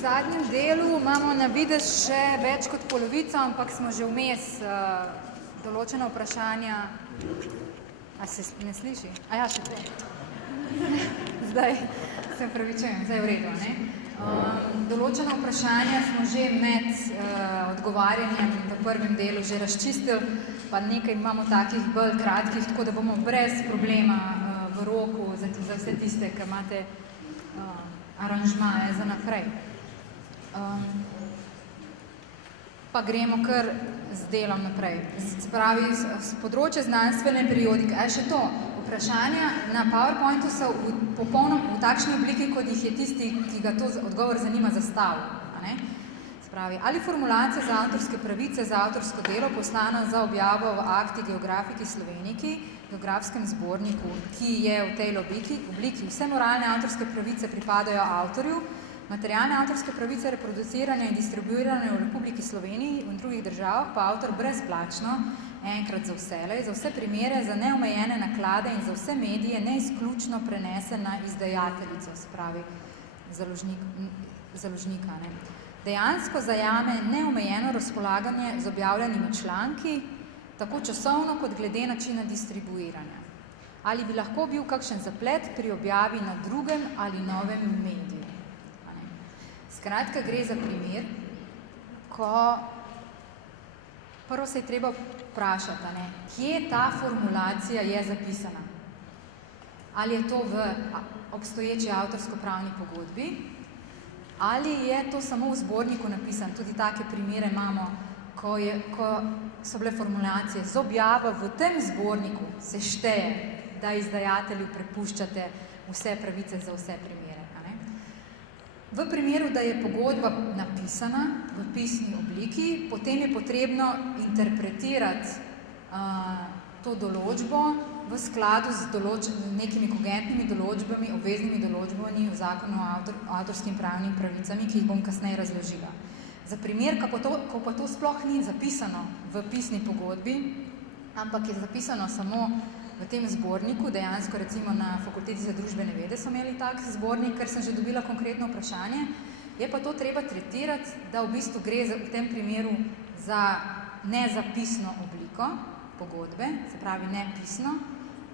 zadnjem delu imamo na videz še več kot polovico, ampak smo že vmes določena vprašanja. A se ne sliši? A ja, še to. Zdaj se upravičujem, zdaj je v redu, ne? Določena vprašanja smo že med odgovarjanjem v prvem delu že razčistili, pa nekaj imamo takih bolj kratkih, tako da bomo brez problema v roku za vse tiste, ki imate aranžmaje za naprej. Pa gremo kar z delom naprej. Spravi, z področja znanstvene periodike. Še to, vprašanja na PowerPointu so v takšni obliki, kot jih je tisti, ki ga to odgovor zanima, zastavil. Spravi, ali formulacija za avtorske pravice za avtorsko delo poslana za objavo v akti Geografiki Sloveniki, geografskem zborniku, ki je v tej obliki vse moralne avtorske pravice pripadajo avtorju, materialne avtorske pravice reproduciranja in distribuiranja v Republiki Sloveniji in drugih državah pa avtor brezplačno, enkrat za vselej, za vse primere, za neomejene naklade in za vse medije neizključno prenese na izdajateljico, spravi založnika. Dejansko zajame neomejeno razpolaganje z objavljenimi članki, tako časovno kot glede načina distribuiranja. Ali bi lahko bil kakšen zaplet pri objavi na drugem ali novem mediju? Skratka, gre za primer, ko prvo se je treba vprašati, kje ta formulacija je zapisana. Ali je to v obstoječi avtorsko-pravni pogodbi, ali je to samo v zborniku napisano. Tudi take primere imamo, ko so bile formulacije z objavo v tem zborniku se šteje, da izdajatelju prepuščate vse pravice za vse primere. V primeru, da je pogodba napisana v pisni obliki, potem je potrebno interpretirati to določbo v skladu z nekimi kogentnimi določbami, obveznimi določbami v zakonu o avtorskim pravnim pravicami, ki jih bom kasneje razložila. Za primer, ko pa to sploh ni zapisano v pisni pogodbi, ampak je zapisano samo v tem zborniku, dejansko recimo na Fakulteti za družbene vede so imeli tak zbornik, ker sem že dobila konkretno vprašanje, je pa to treba tretirati, da v bistvu gre v tem primeru za nezapisno obliko pogodbe, se pravi ne pisno,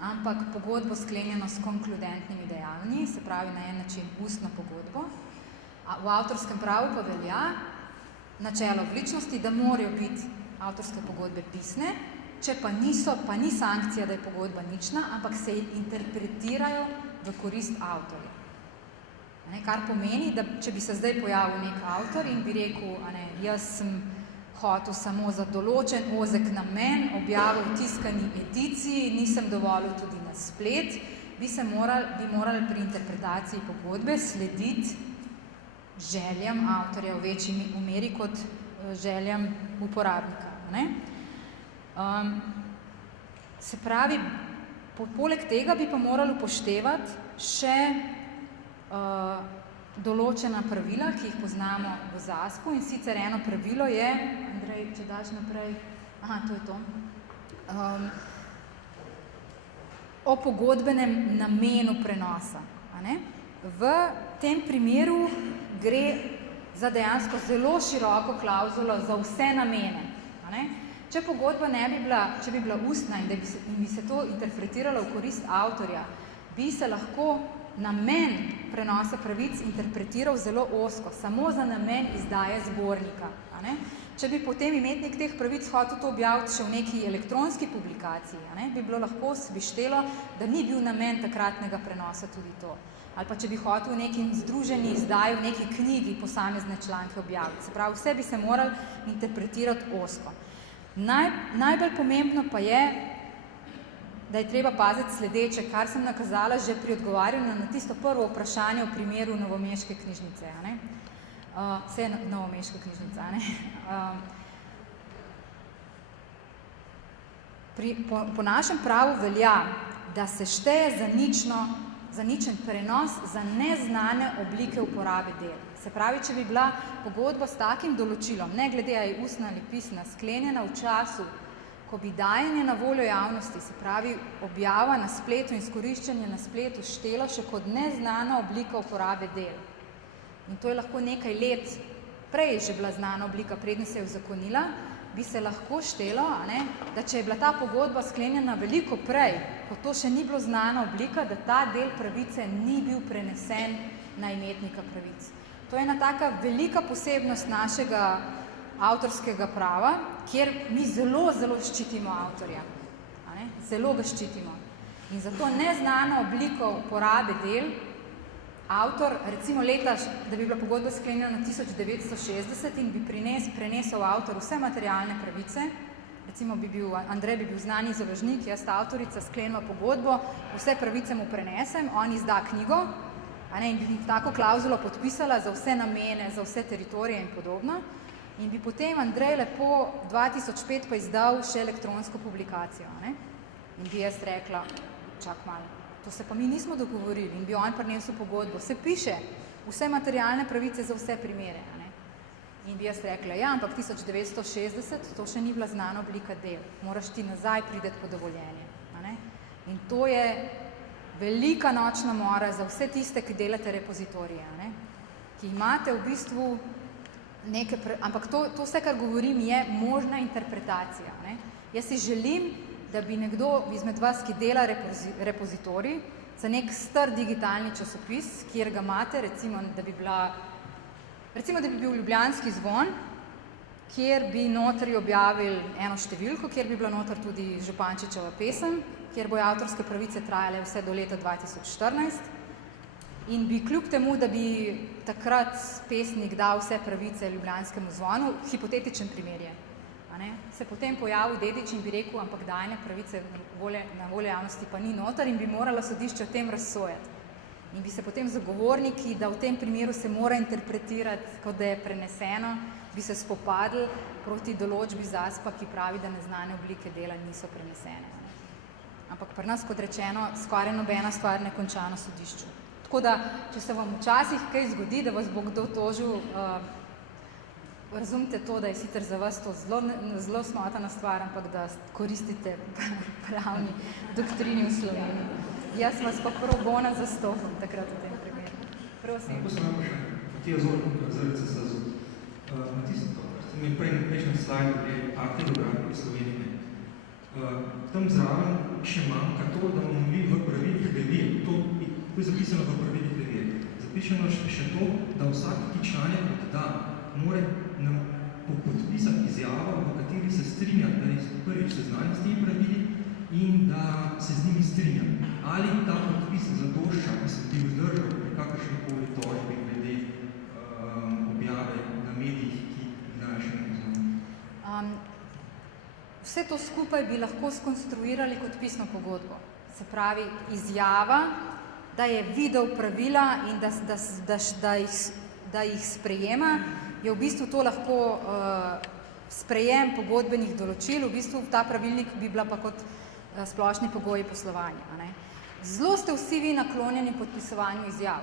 ampak pogodbo sklenjeno s konkludentnimi dejanji, se pravi na en način ustno pogodbo. V avtorskem pravu pa velja načelo obličnosti, da morajo biti avtorske pogodbe pisne, če pa niso, pa ni sankcija, da je pogodba nična, ampak se interpretirajo v korist avtorja. Kar pomeni, da če bi se zdaj pojavil nek avtor in bi rekel, jaz sem hotel samo za določen ozek namen objavil v tiskani ediciji, nisem dovolil tudi na splet, bi morali pri interpretaciji pogodbe slediti željam avtorja v večji meri kot željam uporabnika. Se pravi, poleg tega bi pa morali upoštevati še določena pravila, ki jih poznamo v ZASP-u, in sicer eno pravilo je, Andrej, če daš naprej, to je to, o pogodbenem namenu prenosa. V tem primeru gre za dejansko zelo široko klauzulo za vse namene. Če pogodba če bi bila ustna in bi se to interpretiralo v korist avtorja, bi se lahko namen prenosa pravic interpretiral zelo ozko, samo za namen izdaje zbornika. Če bi potem imetnik teh pravic hotel to objaviti še v neki elektronski publikaciji, bi bilo lahko, bi štelo, da ni bil namen takratnega prenosa tudi to. Ali pa če bi hotel v neki združeni izdaji, v neki knjigi posamezne članke objaviti. Se pravi, vse bi se morali interpretirati ozko. Najbolj pomembno pa je, da je treba paziti sledeče, kar sem nakazala že pri odgovarjanju na tisto prvo vprašanje v primeru novomeške knjižnice. Vse je novomeška knjižnica. Po našem pravu velja, da se šteje za ničen prenos za neznane oblike uporabe del. Se pravi, če bi bila pogodba s takim določilom, ne glede ali je ustna ali pisna, sklenjena v času, ko bi dajanje na voljo javnosti, se pravi objava na spletu in izkoriščanje na spletu štelo še kot neznana oblika uporabe del, in to je lahko nekaj let prej že bila znana oblika, prednje se je uzakonila, bi se lahko štelo, da če je bila ta pogodba sklenjena veliko prej, ko to še ni bilo znana oblika, da ta del pravice ni bil prenesen na imetnika pravic. To je ena taka velika posebnost našega avtorskega prava, kjer mi zelo, zelo ščitimo avtorja. Zelo ga ščitimo. In zato neznano obliko uporabe del, avtor, recimo leta, da bi bila pogodba sklenjena na 1960 in bi prenesel avtor vse materialne pravice, recimo Andrej bi bil znani založnik, jaz avtorica, sklenila pogodbo, vse pravice mu prenesem, on izda knjigo, in bi tako klauzulo podpisala za vse namene, za vse teritorije in podobno, in bi potem Andrej lepo 2005 pa izdal še elektronsko publikacijo. In bi jaz rekla, čak malo, to se pa mi nismo dogovorili, in bi on prinesel pogodbo, se piše vse materialne pravice za vse primere. In bi jaz rekla, ja, ampak 1960 to še ni bila znana oblika del, moraš ti nazaj prideti po dovoljenje. In to je velika nočna mora za vse tiste, ki delate repozitorije, ki imate v bistvu neke, ampak to vse, kar govorim, je možna interpretacija. Jaz si želim, da bi nekdo izmed vas, ki dela repozitorij, za nek star digitalni časopis, kjer ga imate, recimo, da bi bil Ljubljanski zvon, kjer bi notri objavili eno številko, kjer bi bila noter tudi Župančičeva pesem, kjer bojo avtorske pravice trajale vse do leta 2014, in bi kljub temu, da bi takrat pesnik dal vse pravice Ljubljanskemu zvonu, hipotetičen primer je, se potem pojavil dedič in bi rekel, ampak dajne pravice na voljo javnosti pa ni noter in bi morala sodišče o tem razsojati. In bi se potem zagovorniki, da v tem primeru se mora interpretirati, kot da je preneseno, bi se spopadli proti določbi ZASP-a, ki pravi, da neznane oblike dela niso prenesene. Ampak pri nas, kot rečeno, skoraj nobena stvar ne konča na sodišču. Tako da, če se vam včasih kaj zgodi, da vas bo kdo tožil, razumite to, da je sicer za vas to zelo smotana stvar, ampak da koristite pravni doktrini v Sloveniji. Jaz vas pa pro bono zastopam takrat v tem primeru. Prosim. Lahko se nam še Matija Zornik, zrce za zub. Matija, ste mi prejšnjem slajdu glede aktivografije v Sloveniji. Tam zraven še manjka to, da bomo mi v pravilih revije. To je zapisano v pravilih revije. Zapišeno še to, da vsak, ki članek odda, mora nam podpisati izjavo, v kateri se strinja, da je prvič seznanjen s temi pravili in da se z njimi strinja. Ali ta podpis zadošča, ki se bi vzdržal pri kakršnikoli tožbi glede objave na medijih, ki dajo še ne poznamo? Vse to skupaj bi lahko skonstruirali kot pisno pogodbo. Se pravi, izjava, da je videl pravila in da jih sprejema, je v bistvu to lahko sprejem pogodbenih določil, v bistvu ta pravilnik bi bila pa kot splošni pogoji poslovanja. Zelo ste vsi vi naklonjeni podpisovanju izjav,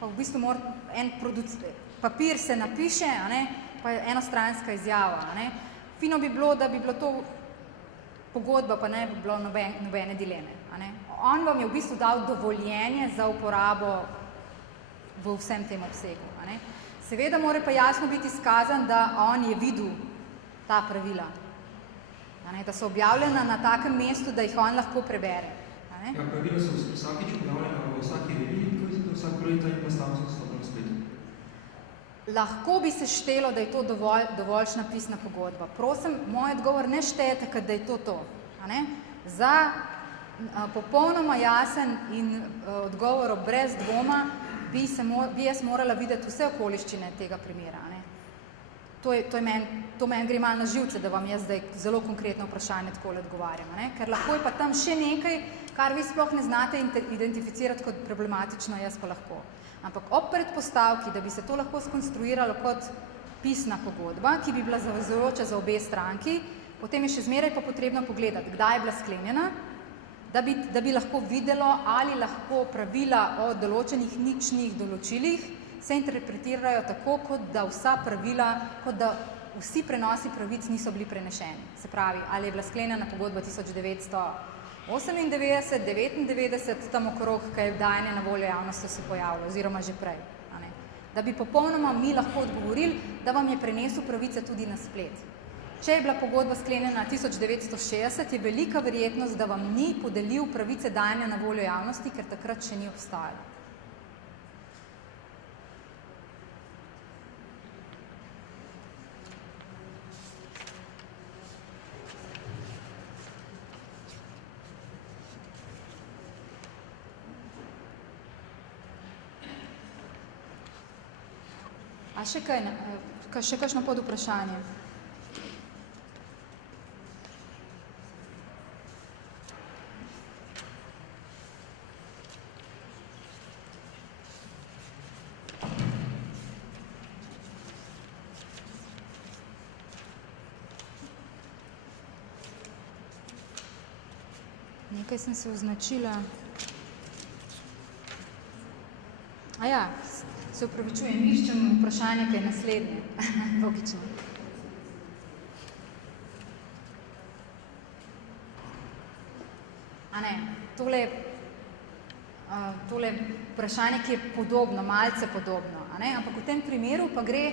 pa v bistvu papir se napiše, pa je enostranska izjava. Fino bi bilo, da bi bilo to pogodba, pa ne bi bilo nobene dileme. On vam je v bistvu dal dovoljenje za uporabo v vsem tem obsegu. Seveda mora pa jasno biti izkazan, da on je videl ta pravila, da so objavljena na takem mestu, da jih on lahko prebere. Ja, pravila so vsakič objavljena v vsaki reviji, ko je vsak projekt in postavljeno na spletu. Lahko bi se štelo, da je to dovoljšna pisna pogodba. Prosim, moj odgovor ne štejete, da je to. Za popolnoma jasen in odgovor brez dvoma bi jaz morala videti vse okoliščine tega primera. To meni gre malo na živce, da vam jaz zdaj zelo konkretno vprašanje takole odgovarjam. Ker lahko je pa tam še nekaj, kar vi sploh ne znate identificirati kot problematično, jaz pa lahko. Ampak ob predpostavki, da bi se to lahko skonstruiralo kot pisna pogodba, ki bi bila zavezujoča za obe stranki, potem je še zmeraj pa potrebno pogledati, kdaj je bila sklenjena, da bi lahko videlo, ali lahko pravila o določenih ničnih določilih se interpretirajo tako, kot da vsa pravila, kot da vsi prenosi pravic niso bili prenešeni. Se pravi, ali je bila sklenjena pogodba 1998, 99, tam okrog, kaj je dajanje na voljo javnosti se pojavilo, oziroma že prej. da bi popolnoma mi lahko odgovorili, da vam je prenesel pravice tudi na splet. Če je bila pogodba sklenjena 1960, je velika verjetnost, da vam ni podelil pravice dajanja na voljo javnosti, ker takrat še ni obstajalo. A še kaj, še kakšno pod vprašanje? Nekaj sem se označila. Aja, se opravičujem, iščem vprašanje, kaj je naslednje. Logično. A ne, tole vprašanje, ki je podobno, malce podobno, a ne? Ampak v tem primeru pa gre,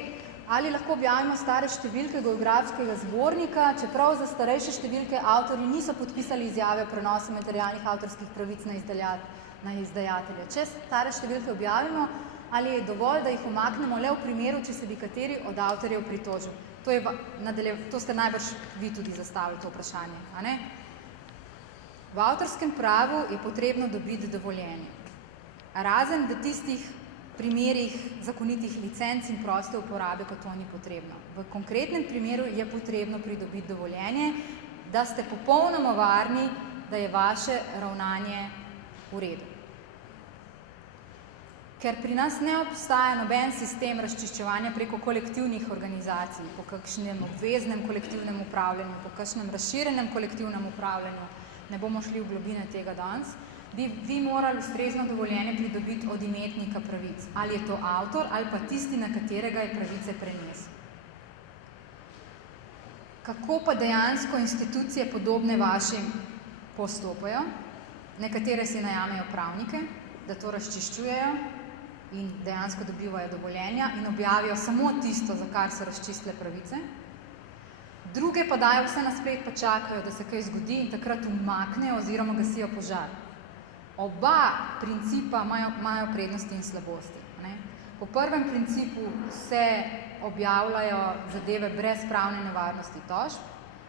ali lahko objavimo stare številke geografskega zbornika, čeprav za starejše številke avtorji niso podpisali izjave o prenosu materialnih avtorskih pravic na izdajatelje. Če stare številke objavimo, ali je dovolj, da jih umaknemo le v primeru, če se bi kateri od avtorjev pritožil. To ste najbrž vi tudi zastavili to vprašanje, a ne? V avtorskem pravu je potrebno dobiti dovoljenje. Razen v tistih primerih zakonitih licenc in proste uporabe, ko to ni potrebno. V konkretnem primeru je potrebno pridobiti dovoljenje, da ste popolnoma varni, da je vaše ravnanje v redu. Ker pri nas ne obstaja noben sistem razčiščevanja preko kolektivnih organizacij, po kakšnem obveznem kolektivnem upravljanju, po kakšnem razširjenem kolektivnem upravljanju, ne bomo šli v globine tega danes, bi vi morali ustrezno dovoljenje pridobiti od imetnika pravic. Ali je to avtor, ali pa tisti, na katerega je pravice prenesel. Kako pa dejansko institucije podobne vašim postopajo? Nekatere si najamejo pravnike, da to razčiščujejo in dejansko dobivajo dovoljenja in objavijo samo tisto, za kar so razčistile pravice. Druge pa dajo vse na splet, pa čakajo, da se kaj zgodi in takrat umaknejo oziroma gasijo požar. Oba principa imajo prednosti in slabosti. Ne? Po prvem principu se objavljajo zadeve brez pravne nevarnosti tožb,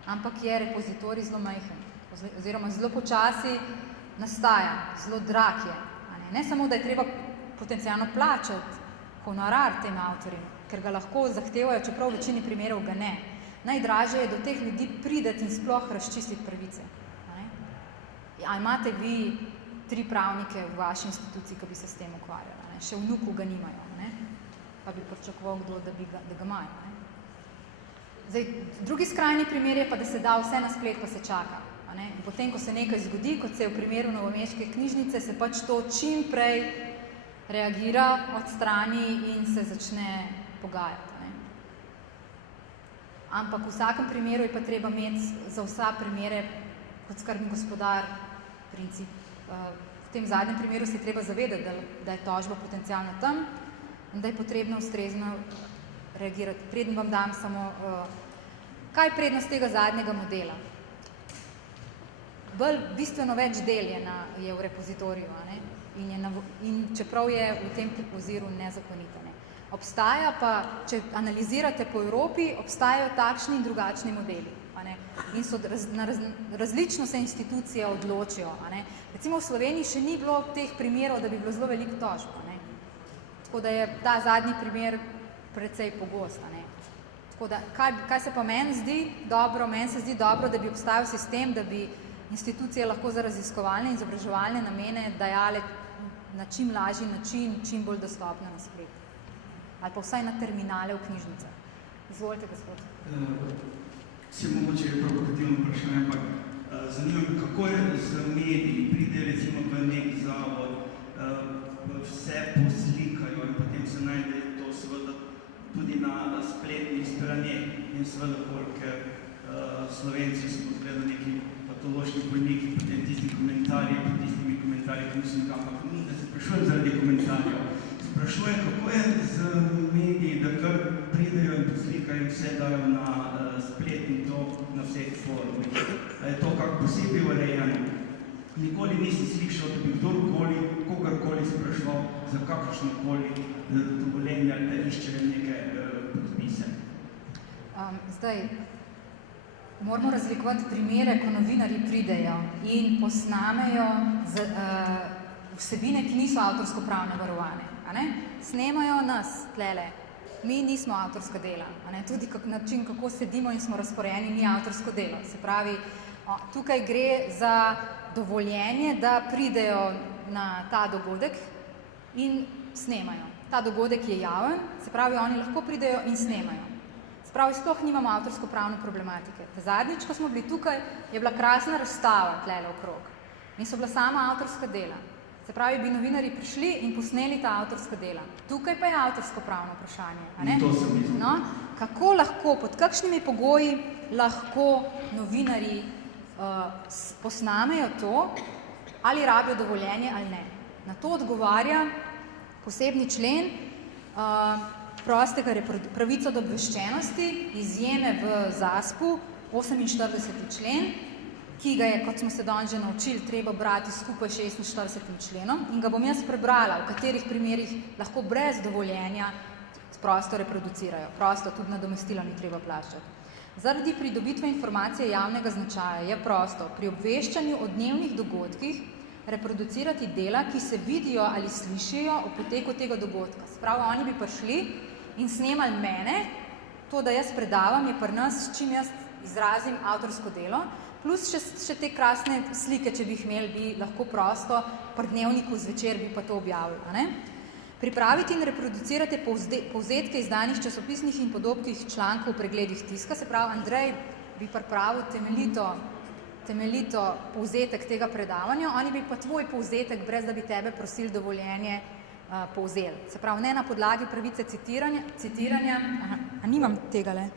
ampak je repozitorij zelo majhen, oziroma zelo počasi nastaja, zelo drag je. Ne samo, da je treba potencialno plačati honorar tem avtorjem, ker ga lahko zahtevajo, čeprav v večini primerov ga ne. Najdražje je do teh ljudi priti in sploh razčistiti pravice. A imate vi 3 pravnike v vaši instituciji, ki bi se s tem ukvarjali? Še vnuku ga nimajo, ne? Pa bi pričakoval kdo, da ga imajo. Ne? Zdaj, drugi skrajni primer je pa, da se da vse na splet, pa se čaka. Ne? In potem, ko se nekaj zgodi, kot se je v primeru novomeške knjižnice, se pač to čim prej reagira, odstrani in se začne pogajati. Ne? Ampak v vsakem primeru je pa treba imeti za vsa primere kot skrbni gospodar princip. V tem zadnjem primeru se je treba zavedati, da je tožba potencialno tam in da je potrebno ustrezno reagirati. Preden vam dam samo, kaj je prednost tega zadnjega modela? Bistveno več del je v repozitoriju, ne? In čeprav je v tem oziru nezakonito. Ne? Obstaja pa, če analizirate po Evropi, obstajajo takšni in drugačni modeli. Ne? In so različno se institucije odločijo. Ne? Recimo v Sloveniji še ni bilo teh primerov, da bi bilo zelo veliko tožb. Ne? Tako da je ta zadnji primer precej pogost. Ne? Tako da, kaj se pa meni zdi dobro? Meni se zdi dobro, da bi obstajal sistem, da bi institucije lahko za raziskovalne in izobraževalne namene dajale na čim lažji način, čim bolj dostopno na splet. Ali pa vsaj na terminale v knjižnicah. Izvolite, gospod. Se mogoče je provokativno vprašanje, ampak zanima me, kako je z mediji, pride recimo v nek zavod, vse poslikajo in potem se najde to seveda tudi na spletnih straneh in seveda, ker Slovenci smo zgleda neki patološki bolniki, potem tisti komentarji, pod tistimi komentarji, ki mislim, ampak ni, da se sprašujem zaradi komentarjev, Sprašujem, kako je z mediji, da kar pridejo in poslikajo vse dajo na splet in to na vseh forumih. Je to kak posebej urejeno? Nikoli nisem slišal, da bi kogarkoli sprašval za kakršnokoli dovoljenje ali da iščejo neke podpise. Zdaj, moramo razlikovati primere, ko novinarji pridejo in posnamejo vsebine, ki niso avtorsko-pravno varovane. Snemajo nas tlele, mi nismo avtorska dela, tudi način, kako sedimo in smo razporejeni, ni avtorsko delo. Se pravi, tukaj gre za dovoljenje, da pridejo na ta dogodek in snemajo. Ta dogodek je javen, se pravi, oni lahko pridejo in snemajo. Se pravi, sploh nimamo avtorsko-pravne problematike. Zadnjič, ko smo bili tukaj, je bila krasna razstava tlele okrog in so bila sama avtorska dela. Se pravi, bi novinarji prišli in posneli ta avtorska dela. Tukaj pa je avtorsko-pravno vprašanje. No, kako lahko, pod kakšnimi pogoji lahko novinarji posnamejo to, ali rabijo dovoljenje ali ne. Na to odgovarja posebni člen prostega pravico do obveščenosti, izjeme v ZASP-u, 48. člen, ki ga je, kot smo se danes že naučili, treba brati skupaj 46. členom in ga bom jaz prebrala, v katerih primerih lahko brez dovoljenja prosto reproducirajo. Prosto, tudi nadomestilo ni treba plačati. Zaradi pridobitve informacije javnega značaja je prosto pri obveščanju o dnevnih dogodkih reproducirati dela, ki se vidijo ali slišijo o poteku tega dogodka. Spravo, oni bi prišli in snemali mene, to, da jaz predavam, je pri nas, s čim jaz izrazim avtorsko delo, plus še te krasne slike, če bi jih imeli, bi lahko prosto pri dnevniku zvečer bi pa to objavili. Pripraviti in reproducirati povzetke izdanih časopisnih in podobkih člankov v pregledih tiska, se pravi, Andrej bi pripravil temeljito povzetek tega predavanja, oni bi pa tvoj povzetek, brez da bi tebe prosili dovoljenje, povzeli. Se pravi, ne na podlagi pravice citiranja, nimam tegale.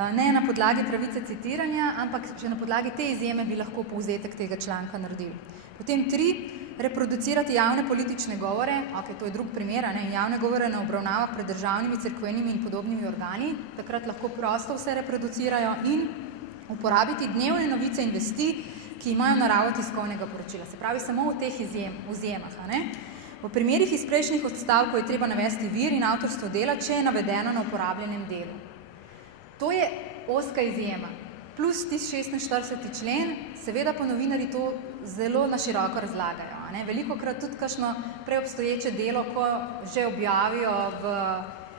Ne na podlagi pravice citiranja, ampak že na podlagi te izjeme bi lahko povzetek tega članka naredili. Potem 3, reproducirati javne politične govore, to je drug primer, javne govore na obravnavah pred državnimi, cerkvenimi in podobnimi organi, takrat lahko prosto vse reproducirajo in uporabiti dnevne novice in vesti, ki imajo naravo tiskovnega poročila. Se pravi, samo v teh izjemah. V primerih iz prejšnjih odstavkov je treba navesti vir in avtorstvo dela, če je navedeno na uporabljenem delu. To je ozka izjema. Plus 46. člen, seveda pa novinarji to zelo na široko razlagajo. Velikokrat tudi kakšno preobstoječe delo, ko že objavijo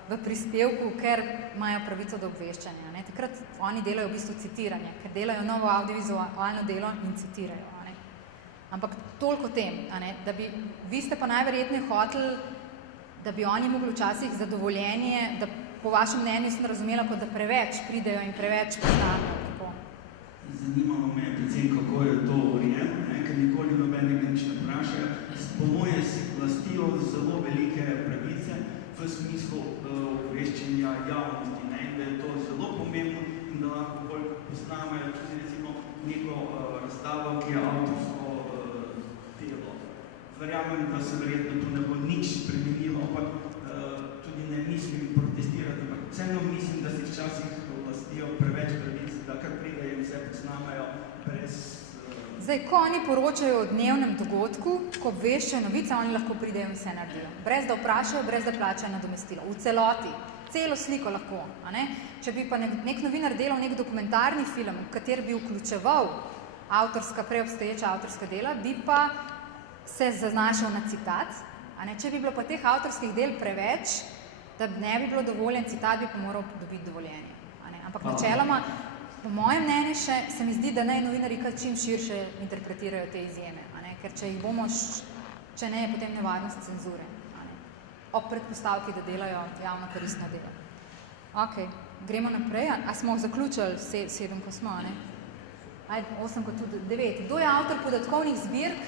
v prispevku, ker imajo pravico do obveščanja. Takrat oni delajo v bistvu citiranje, ker delajo novo audiovizualno delo in citirajo. Ampak toliko o tem, da bi, vi ste pa najverjetneje hoteli, da bi oni mogli včasih zadovoljenje, da po vašem mnenju sem razumela, kot da preveč pridejo in preveč poznajo. Zanimalo me je predvsem, kako je to urejeno, ker nikoli nobenega nič ne vprašajo. Po moje si lastijo zelo velike pravice v smislu obveščanja javnosti, da je to zelo pomembno in da lahko bolj posnamejo tudi recimo neko razstavo, ki je avtorsko delo. Verjamem, da se verjetno tu ne bo nič spremenilo, ampak tudi ne mislim protestirati, ampak vseeno mislim, da si včasih lastijo preveč pravic, da kar pridejo in vse posnamajo brez... Zdaj, ko oni poročajo o dnevnem dogodku, ko obveščajo novice, oni lahko pridejo in vse naredijo. Brez da vprašajo, brez da plačajo nadomestilo. V celoti. Celo sliko lahko. Če bi pa nek novinar delal nek dokumentarni film, v kater bi vključeval preobstoječa avtorska dela, bi pa se zanašal na citat. Če bi bilo pa teh avtorskih del preveč, da ne bi bilo dovoljen citat, bi pa moral dobiti dovoljenje. Ampak načeloma, po mojem mnenju še, se mi zdi, da naj novinarji kar čim širše interpretirajo te izjeme, ker če jih bomo, če ne, je potem nevarnost cenzure. Ob predpostavki, da delajo javno koristno delo. Gremo naprej. A smo zaključili 7, ko smo, 8, kot tudi 9. Kdo je avtor podatkovnih zbirk,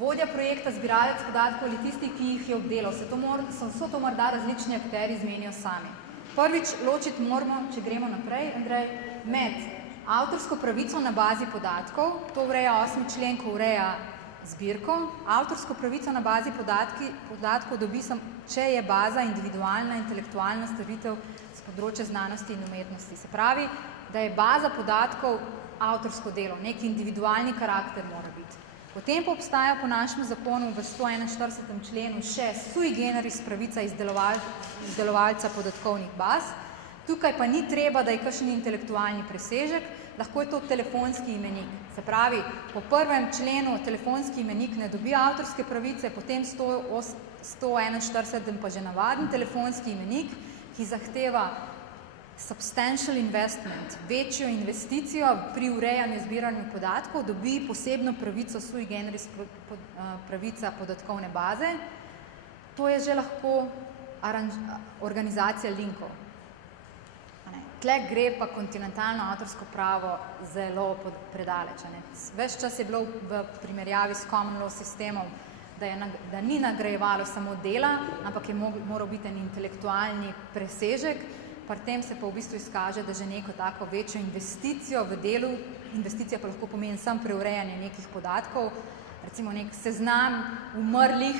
vodja projekta, zbiralec podatkov ali tisti, ki jih je obdelal? So to morda različni akteri zmenijo sami. Prvič, ločiti moramo, če gremo naprej, Andrej, med avtorsko pravico na bazi podatkov, to ureja 8. člen, ko ureja zbirko. Avtorsko pravico na bazi podatkov dobi če je baza individualna intelektualna storitev z področja znanosti in umetnosti. Se pravi, da je baza podatkov avtorsko delo, nek individualni karakter mora biti. Potem pa obstaja po našem zakonu v 141. členu še sui generis pravica izdelovalca podatkovnih baz. Tukaj pa ni treba, da je kakšen intelektualni presežek, lahko je to telefonski imenik. Se pravi, po 1. členu telefonski imenik ne dobi avtorske pravice, potem 141. pa že navaden telefonski imenik, ki zahteva substantial investment, večjo investicijo pri urejanju zbiranju podatkov, dobi posebno pravico sui generis pravica podatkovne baze. To je že lahko organizacija linkov. Tle gre pa kontinentalno avtorsko pravo zelo predaleč. Ves čas je bilo v primerjavi s common law sistemom, da ni nagrajevalo samo dela, ampak je moral biti en intelektualni presežek, pri tem se pa v bistvu izkaže, da že neko tako večjo investicijo v delu, investicija pa lahko pomeni samo preurejanje nekih podatkov, recimo nek seznam umrlih,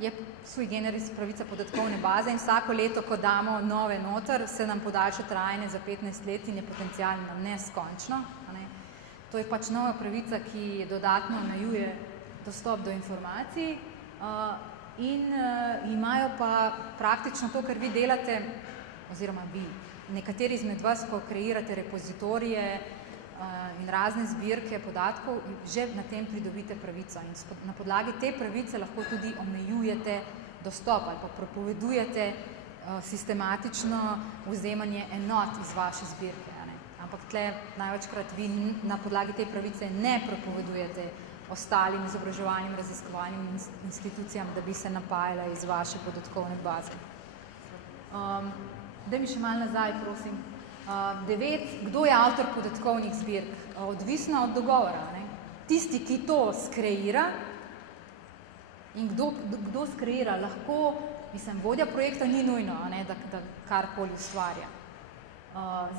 je sui generis pravica podatkovne baze in vsako leto, ko damo nove noter, se nam podaljša trajanje za 15 let in je potencialno neskončno. To je pač nova pravica, ki dodatno omejuje dostop do informacij in imajo pa praktično to, kar vi delate, oziroma vi, nekateri izmed vas, ko kreirate repozitorije in razne zbirke podatkov, že na tem pridobite pravico in na podlagi te pravice lahko tudi omejujete dostop ali pa prepovedujete sistematično vzemanje enot iz vaše zbirke. Ampak tle največkrat vi na podlagi te pravice ne prepovedujete ostalim izobraževalnim raziskovalnim institucijam, da bi se napajala iz vaše podatkovne baze. Daj mi še malo nazaj, prosim. 9. Kdo je avtor podatkovnih zbirk? Odvisno od dogovora. Tisti, ki to skreira in kdo skreira, lahko, vodja projekta ni nujno, da karkoli ustvarja.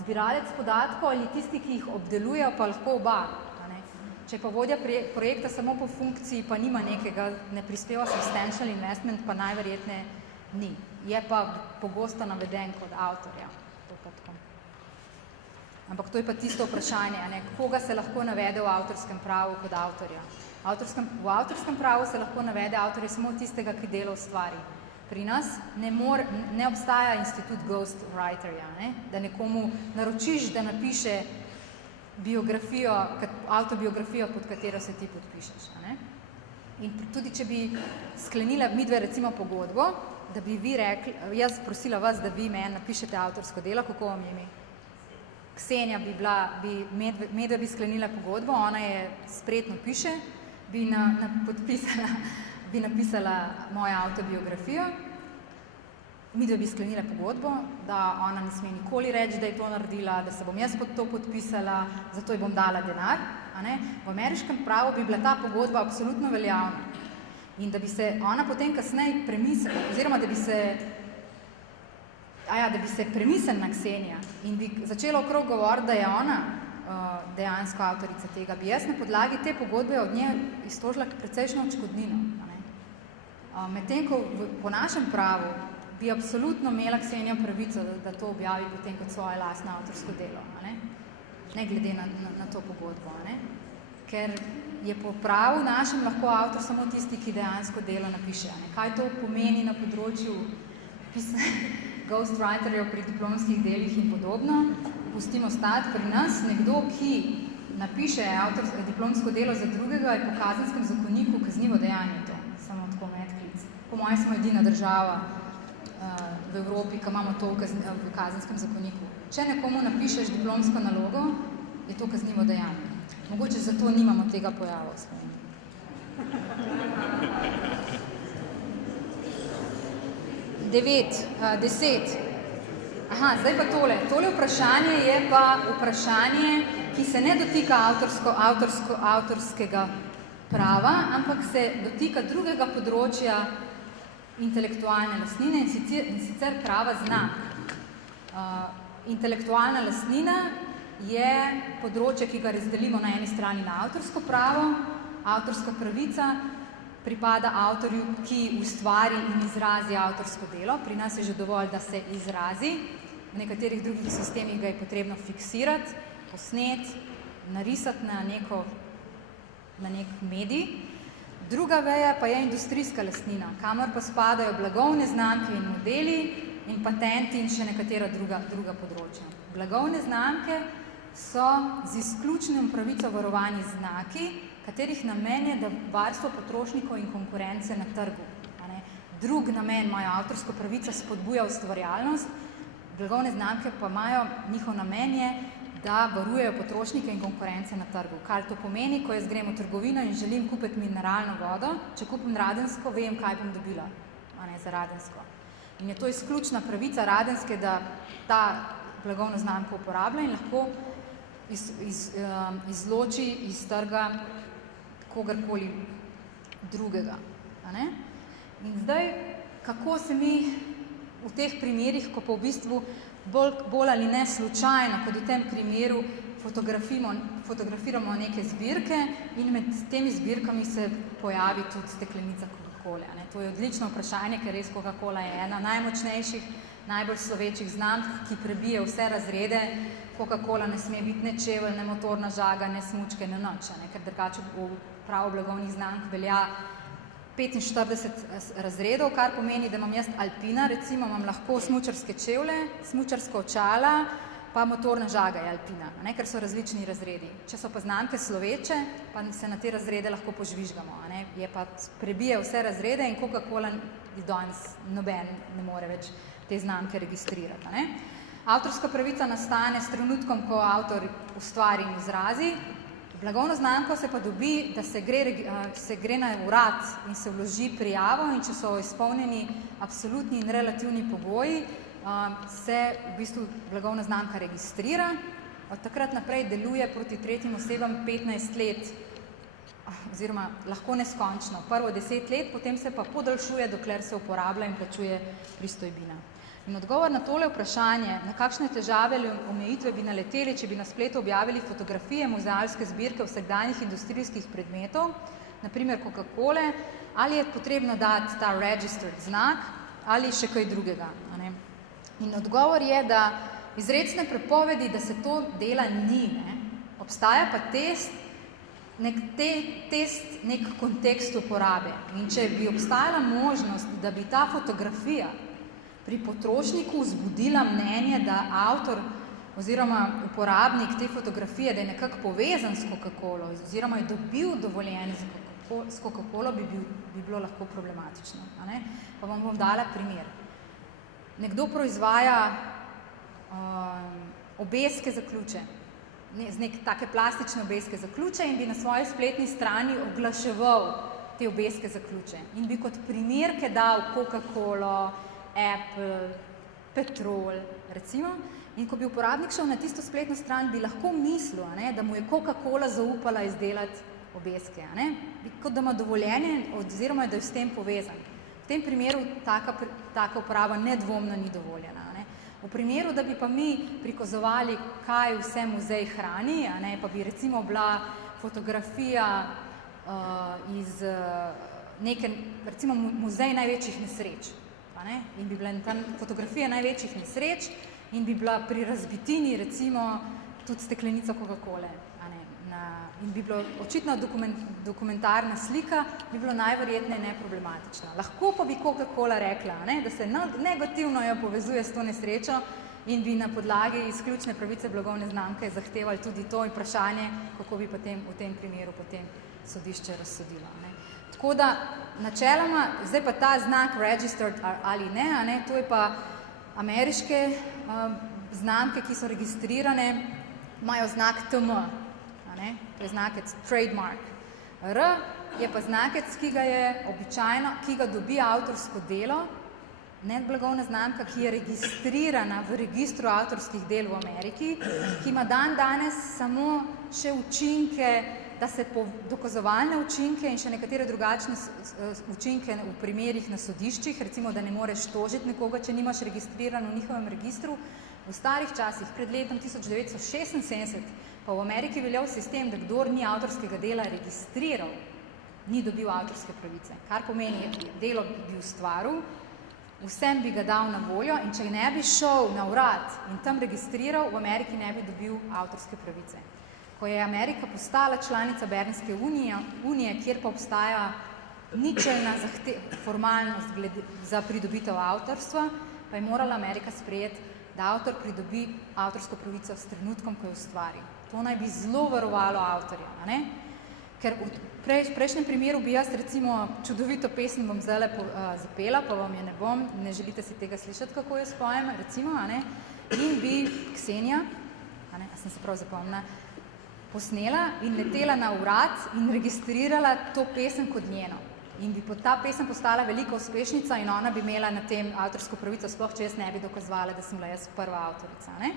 Zbiralec podatkov ali tisti, ki jih obdelujejo, pa lahko oba. Če pa vodja projekta samo po funkciji, pa nima nekega, ne prispeva substantial investment, pa najverjetneje ni. Je pa pogosto naveden kot avtorja. Ampak to je pa tisto vprašanje, koga se lahko navede v avtorskem pravu kot avtorja. V avtorskem pravu se lahko navede avtorja samo tistega, ki delo ustvari. Pri nas ne obstaja institut ghost writerja, da nekomu naročiš, da napiše biografijo, avtobiografijo, pod katero se ti podpišeš. In tudi, če bi sklenila midve recimo pogodbo, da bi vi rekli, jaz prosila vas, da vi meni napišete avtorsko delo, kako vam je ime? Ksenija medve bi sklenila pogodbo, ona je spretno piše, bi napisala mojo avtobiografijo, midve bi sklenila pogodbo, da ona ne sme nikoli reči, da je to naredila, da se bom jaz pod to podpisala, zato ji bom dala denar. V ameriškem pravu bi bila ta pogodba absolutno veljavna. In da bi se ona potem kasneje premislila, oziroma da bi se premislila Ksenija in bi začela okrog govoriti, da je ona dejansko avtorica tega, bi jaz na podlagi te pogodbe od nje iztožila precejšnjo odškodnino. Medtem ko po našem pravu bi absolutno imela Ksenija pravico, da to objavi potem kot svoje lastno avtorsko delo, ne glede na to pogodbo. Ker je po pravu našem lahko avtor samo tisti, ki dejansko delo napiše. Kaj to pomeni na področju ghostwriterjev pri diplomskih delih in podobno, pustimo stati pri nas. Nekdo, ki napiše diplomsko delo za drugega, je po kazenskem zakoniku kaznivo dejanje to. Samo tako medklic. Po mojem smo edina država v Evropi, ki imamo to v kazenskem zakoniku. Če nekomu napišeš diplomsko nalogo, je to kaznivo dejanje. Mogoče zato nimamo tega pojava v Sloveniji. 10. Zdaj pa tole. Tole vprašanje je pa vprašanje, ki se ne dotika avtorskega prava, ampak se dotika drugega področja intelektualne lastnine in sicer prava znak. Intelektualna lastnina je področje, ki ga razdelimo na eni strani na avtorsko pravo avtorska pravica pripada avtorju, ki ustvari in izrazi avtorsko delo. Pri nas je že dovolj, da se izrazi. V nekaterih drugih sistemih ga je potrebno fiksirati, posneti, narisati na nek medij. Druga veja pa je industrijska lastnina, kamor pa spadajo blagovne znamke in modeli in patenti in še nekatera druga področja. Blagovne znamke so z izključnim pravico varovani znaki, katerih namen je, da varstvo potrošnikov in konkurence na trgu. Drug namen imajo avtorsko pravico spodbuja ustvarjalnost, blagovne znamke pa imajo, njihov namen je, da varujejo potrošnike in konkurence na trgu. Kar to pomeni, ko jaz grem v trgovino in želim kupiti mineralno vodo, če kupim Radensko, vem, kaj bom dobila za Radensko. In je to izključna pravica Radenske, da ta blagovno znamko uporablja in lahko izloči iz trga kogarkoli drugega. In zdaj, kako se mi v teh primerih, ko pa v bistvu bolj ali ne slučajno, kot v tem primeru, fotografiramo neke zbirke in med temi zbirkami se pojavi tudi steklenica Coca-Cole. To je odlično vprašanje, ker res Coca-Cola je ena najmočnejših, najbolj slovečih znamk, ki prebije vse razrede. Coca-Cola ne sme biti ne čevelj, ne motorna žaga, ne smučke, ne nič, ker drugače v pravo blagovnih znamk velja 45 razredov, kar pomeni, da imam jaz Alpina, recimo, imam lahko smučarske čevlje, smučarsko očala, pa motorna žaga je Alpina, ker so različni razredi. Če so pa znamke sloveče, pa se na te razrede lahko požvižgamo. Je pa prebije vse razrede in Coca-Cola danes noben ne more več te znamke registrirati. Avtorska pravica nastane s trenutkom, ko avtor ustvari in izrazi. Blagovno znamko se pa dobi, da se gre na urad in se vloži prijavo in če so izpolnjeni absolutni in relativni pogoji, se v bistvu blagovna znamka registrira. Od takrat naprej deluje proti tretjim osebam 15 let, oziroma lahko neskončno. Prvo 10 let, potem se pa podaljšuje, dokler se uporablja in plačuje pristojbina. In odgovor na tole vprašanje, na kakšne težave ali omejitve bi naleteli, če bi na spletu objavili fotografije muzealske zbirke vsakdanjih industrijskih predmetov, naprimer Coca-Cole, ali je potrebno dati ta registered znak ali še kaj drugega. In odgovor je, da izrecne prepovedi, da se to dela ni. Obstaja pa nek kontekst uporabe. In če bi obstajala možnost, da bi ta fotografija pri potrošniku vzbudila mnenje, da avtor oziroma uporabnik te fotografije, da je nekako povezan s Coca-Colo oziroma je dobil dovoljenje s Coca-Colo, bi bilo lahko problematično. Pa vam bom dala primer. Nekdo proizvaja obeske za ključe, take plastične obeske za ključe in bi na svoji spletni strani oglaševal te obeske za ključe. In bi kot primerke dal Coca-Colo, Apple, Petrol, recimo, in ko bi uporabnik šel na tisto spletno stran, bi lahko mislil, da mu je Coca-Cola zaupala izdelati obeske, kot da ima dovoljenje oziroma da je s tem povezan. V tem primeru taka uporaba nedvomno ni dovoljena. V primeru, da bi pa mi prikazovali, kaj vse muzej hrani, pa bi recimo bila fotografija iz neke, recimo muzej največjih nesreč, in bi bila tam fotografija največjih nesreč in bi bila pri razbitini recimo tudi steklenica Coca-Cole. In bi bilo očitno dokumentarna slika, bi bilo najverjetneje neproblematično. Lahko pa bi Coca-Cola rekla, da se negativno jo povezuje s to nesrečo in bi na podlagi izključne pravice blagovne znamke zahtevali tudi to vprašanje, kako bi potem v tem primeru potem sodišče razsodilo. Tako da načeloma, zdaj pa ta znak registered ali ne, to je pa ameriške znamke, ki so registrirane, imajo znak TM, to je znakec trademark. R je pa znakec, ki ga dobi avtorsko delo, ne blagovna znamka, ki je registrirana v registru avtorskih del v Ameriki, ki ima danes samo še učinke, da se dokazovalne učinke in še nekatere drugačne učinke v primerih na sodiščih, recimo, da ne moreš tožiti nekoga, če nimaš registrirano v njihovem registru. V starih časih, pred letom 1976, pa v Ameriki veljal sistem, da kdor ni avtorskega dela registriral ni dobil avtorske pravice. Kar pomeni, delo bi ustvaril, vsem bi ga dal na voljo in če ne bi šel na urad in tam registriral, v Ameriki ne bi dobil avtorske pravice. Ko je Amerika postala članica Bernske unije, kjer pa obstaja ničelna formalnost za pridobitev avtorstva, pa je morala Amerika sprejeti, da avtor pridobi avtorsko pravico s trenutkom, ko jo ustvari. To naj bi zelo varovalo avtorja, ne? Ker v prejšnjem primeru bi jaz recimo čudovito pesem bom zdajle zapela, pa vam je ne bom, ne želite si tega slišati, kako jo spojem, recimo, ne? In bi Ksenija, a sem se prav zapomnila, posnela in letela na urad in registrirala to pesem kot njeno. In bi ta pesem postala velika uspešnica in ona bi imela na tem avtorsko pravico, sploh če jaz ne bi dokazovala, da sem bila jaz prva avtorica, ne?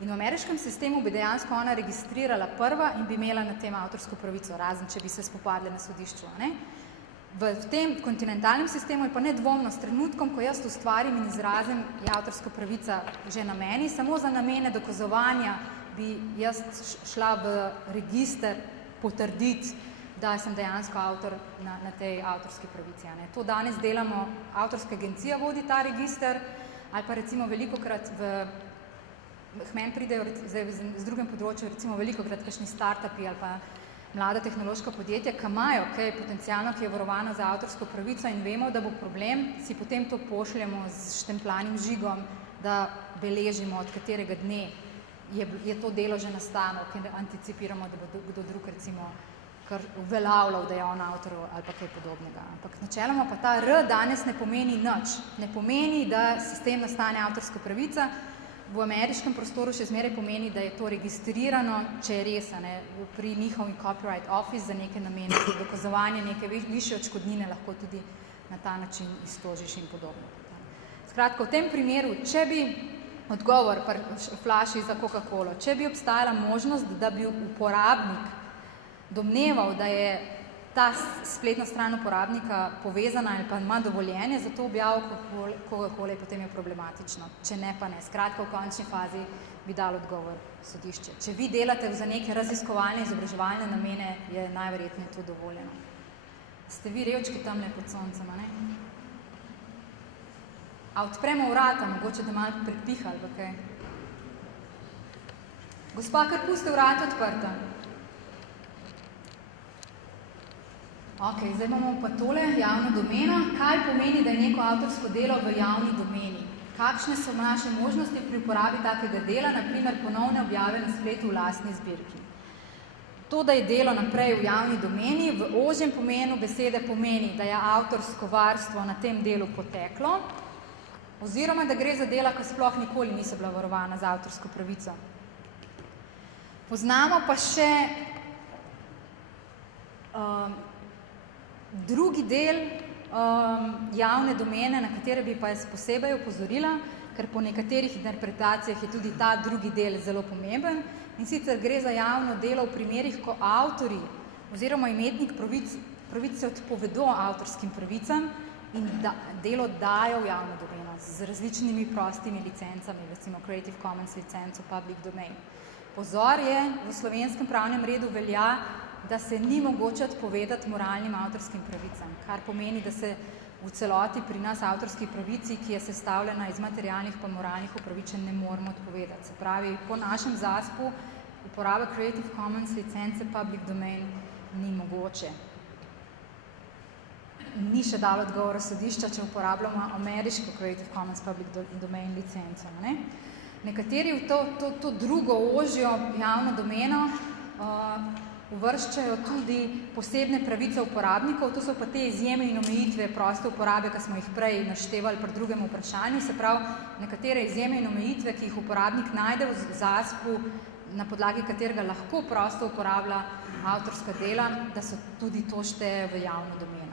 In v ameriškem sistemu bi dejansko ona registrirala prva in bi imela na tem avtorsko pravico, razen če bi se spopadle na sodišču, ne? V tem kontinentalnem sistemu je pa nedvomno s trenutkom, ko jaz ustvarim in izrazim, je avtorska pravica že na meni, samo za namene dokazovanja bi jaz šla v register potrditi, da sem dejansko avtor na tej avtorski pravici. Ne. To danes delamo, avtorska agencija vodi ta register, ali pa recimo velikokrat meni pridejo z drugem področju, recimo velikokrat kakšni startupi ali pa mlada tehnološka podjetja, ki imajo potencialno, ki je varovano za avtorsko pravico in vemo, da bo problem, si potem to pošljemo z štempljanim žigom, da beležimo, od katerega dne je to delo že nastalo, ker anticipiramo, da bo kdo drug recimo kar uveljavljal, da je on avtor ali pa kaj podobnega. Ampak načeloma pa ta R danes ne pomeni nič. Ne pomeni, da s tem nastane avtorska pravica. V ameriškem prostoru še zmeraj pomeni, da je to registrirano, če je res, ne, pri njihovem Copyright Office za neke namene, dokazovanje neke višje odškodnine lahko tudi na ta način iztožiš in podobno. Skratka, v tem primeru, če bi odgovor pri flaši za Coca-Colo, če bi obstajala možnost, da bi uporabnik domneval, da je ta spletna stran uporabnika povezana ali pa ima dovoljenje za to objavo Coca-Cole, potem je problematično. Če ne, pa ne. Skratka, v končni fazi bi dal odgovor sodišče. Če vi delate za neke raziskovalne, izobraževalne namene, je najverjetneje to dovoljeno. Ste vi revčki tamle pod soncem, ne? A odpremo vrata, mogoče da malo predpiha ali pa kaj? Gospa, kar puste vrata odprta. Ok, zdaj imamo pa tole javno domeno. Kaj pomeni, da je neko avtorsko delo v javni domeni? Kakšne so naše možnosti pri uporabi takega dela, na primer ponovne objave na spletu v lastni zbirki? To, da je delo naprej v javni domeni, v ožjem pomenu besede pomeni, da je avtorsko varstvo na tem delu poteklo, oziroma da gre za dela, ki sploh nikoli niso bila varovana za avtorsko pravico. Poznamo pa še drugi del javne domene, na katere bi pa jaz posebej opozorila, ker po nekaterih interpretacijah je tudi ta drugi del zelo pomemben, in sicer gre za javno delo v primerih, ko avtorji oziroma imetnik pravic se odpovedo avtorskim pravicam in delo dajo v javno domeno z različnimi prostimi licencami, recimo Creative Commons licenco, Public Domain. Pozor je, v slovenskem pravnem redu velja, da se ni mogoče odpovedati moralnim avtorskim pravicam, kar pomeni, da se v celoti pri nas avtorski pravici, ki je sestavljena iz materialnih pa moralnih upravičenj, ne moremo odpovedati. Se pravi, po našem ZASP-u uporaba Creative Commons licence Public Domain ni mogoče. Ni še dalo odgovora sodišča, če uporabljamo ameriško Creative Commons Public Domain licenco, ne? Nekateri v to drugo ožjo javno domeno uvrščajo tudi posebne pravice uporabnikov, to so pa te izjeme in omejitve proste uporabe, ki smo jih prej naštevali pri drugem vprašanju, se pravi, nekatere izjeme in omejitve, ki jih uporabnik najde v ZASP-u, na podlagi katerega lahko prosto uporablja avtorska dela, da so tudi to šteje v javno domeno.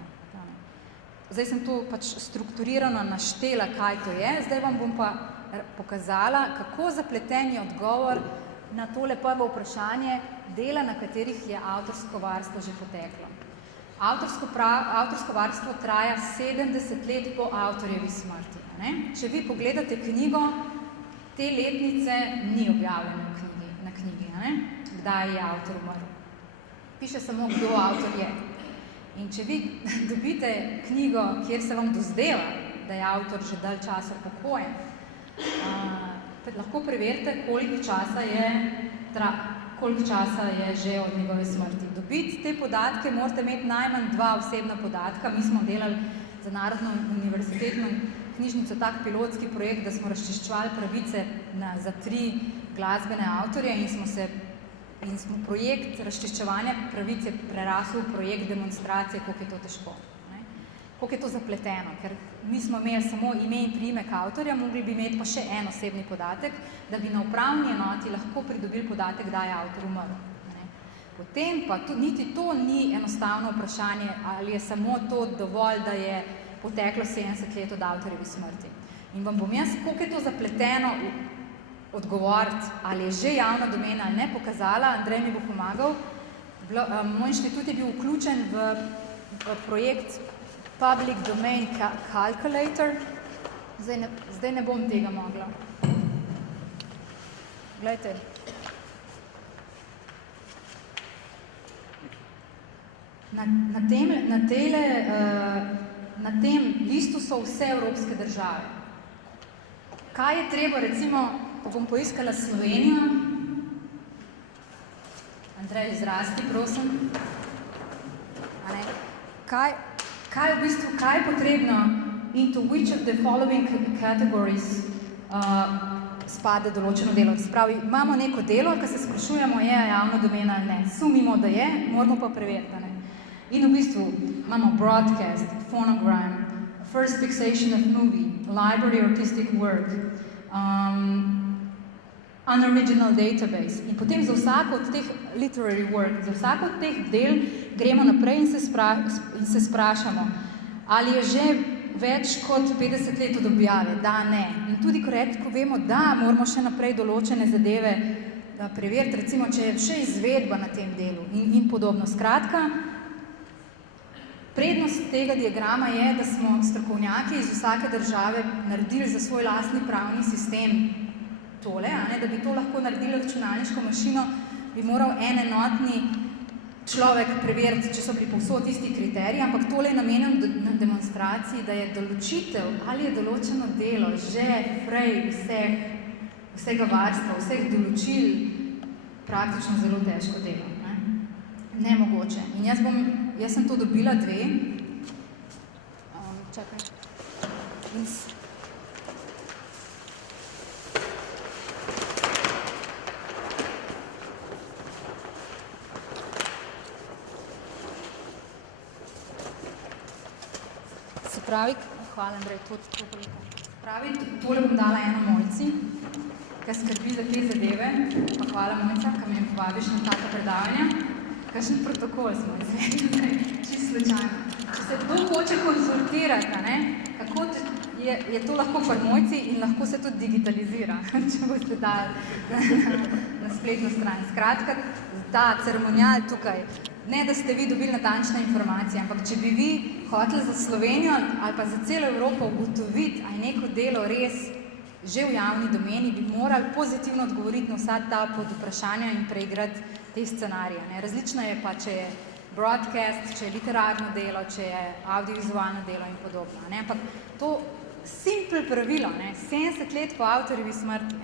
Zdaj sem to pač strukturirano naštela, kaj to je, zdaj vam bom pa pokazala, kako zapleten je odgovor na tole prvo vprašanje dela, na katerih je avtorsko varstvo že poteklo. Avtorsko varstvo traja 70 let po avtorjevi smrti. Ne? Če vi pogledate knjigo, te letnice ni objavljene na knjigi, ne? Kdaj je avtor umrl. Piše samo, kdo avtor je. In če vi dobite knjigo, kjer se vam dozdeva, da je avtor že dalj časa upokojen, lahko preverite, koliko časa je že od njegove smrti. Dobiti te podatke morate imeti najmanj 2 osebna podatka. Mi smo delali za Narodno univerzitetno knjižnico tak pilotski projekt, da smo razčiščevali pravice za 3 glasbene avtorje in smo projekt razčiščevanja pravice prerasel v projekt demonstracije, koliko je to težko. Koliko je to zapleteno, ker mi smo imeli samo ime in priimek avtorja, mogli bi imeti pa še en osebni podatek, da bi na upravni enoti lahko pridobili podatek, kdaj je avtor umrl. Potem pa niti to ni enostavno vprašanje, ali je samo to dovolj, da je poteklo 70 let od avtorjevi smrti. In vam bom jaz, koliko je to zapleteno odgovoriti, ali je že javna domena ali ne, pokazala, Andrej mi bo pomagal. Moj inštitut je bil vključen v projekt Public Domain Calculator. Zdaj ne bom tega mogla. Glejte. Na tem listu so vse evropske države. Kaj je treba, recimo, ko bom poiskala Slovenijo, Andrej, izrasti, prosim. Kaj je potrebno, into which of the following categories spade določeno delo. Spravi, imamo neko delo, ki se sprašujemo, je javna domena ali ne. Sumimo, da je, moramo pa preveriti, ne. In v bistvu imamo broadcast, phonogram, first fixation of movie, library artistic work, unoriginal database. In potem za vsako od teh literary work, za vsako od teh del gremo naprej in se sprašamo, ali je že več kot 50 let od objave, da, ne. In tudi ko vemo, da, moramo še naprej določene zadeve preveriti, recimo, če je še izvedba na tem delu in podobno. Skratka, prednost tega diagrama je, da smo strokovnjaki iz vsake države naredili za svoj lastni pravni sistem tole, da bi to lahko naredili računalniško mašino, bi moral en enotni človek preveriti, če so pri povsod isti kriteriji, ampak tole je namenjen na demonstraciji, da je določitev, ali je določeno delo že prej vsega varstva, vseh določil praktično zelo težko delo. Nemogoče. In jaz sem to dobila 2. Čakaj. Pravi, hvala Andrej, tole bom dala eno Mojci, ki skrbi za te zadeve, pa hvala Mojca, ki me povabiš na taka predavanja. Kakšen protokol smo izvedli, čisto slučajno. Če se kdo hoče konzultirati, kako je to lahko pri Mojci in lahko se tudi digitalizira, če boste dali na spletno stran. Skratka, ta ceremonial tukaj, ne da ste vi dobili natančne informacije, ampak če bi vi hoteli za Slovenijo ali pa za celo Evropo ugotoviti, ali je neko delo res že v javni domeni, bi morali pozitivno odgovoriti na vsa ta podvprašanja in preigrati te scenarije. Različno je pa, če je broadcast, če je literarno delo, če je audiovizualno delo in podobno. Ampak to simple pravilo, 70 let po avtorjevi smrti,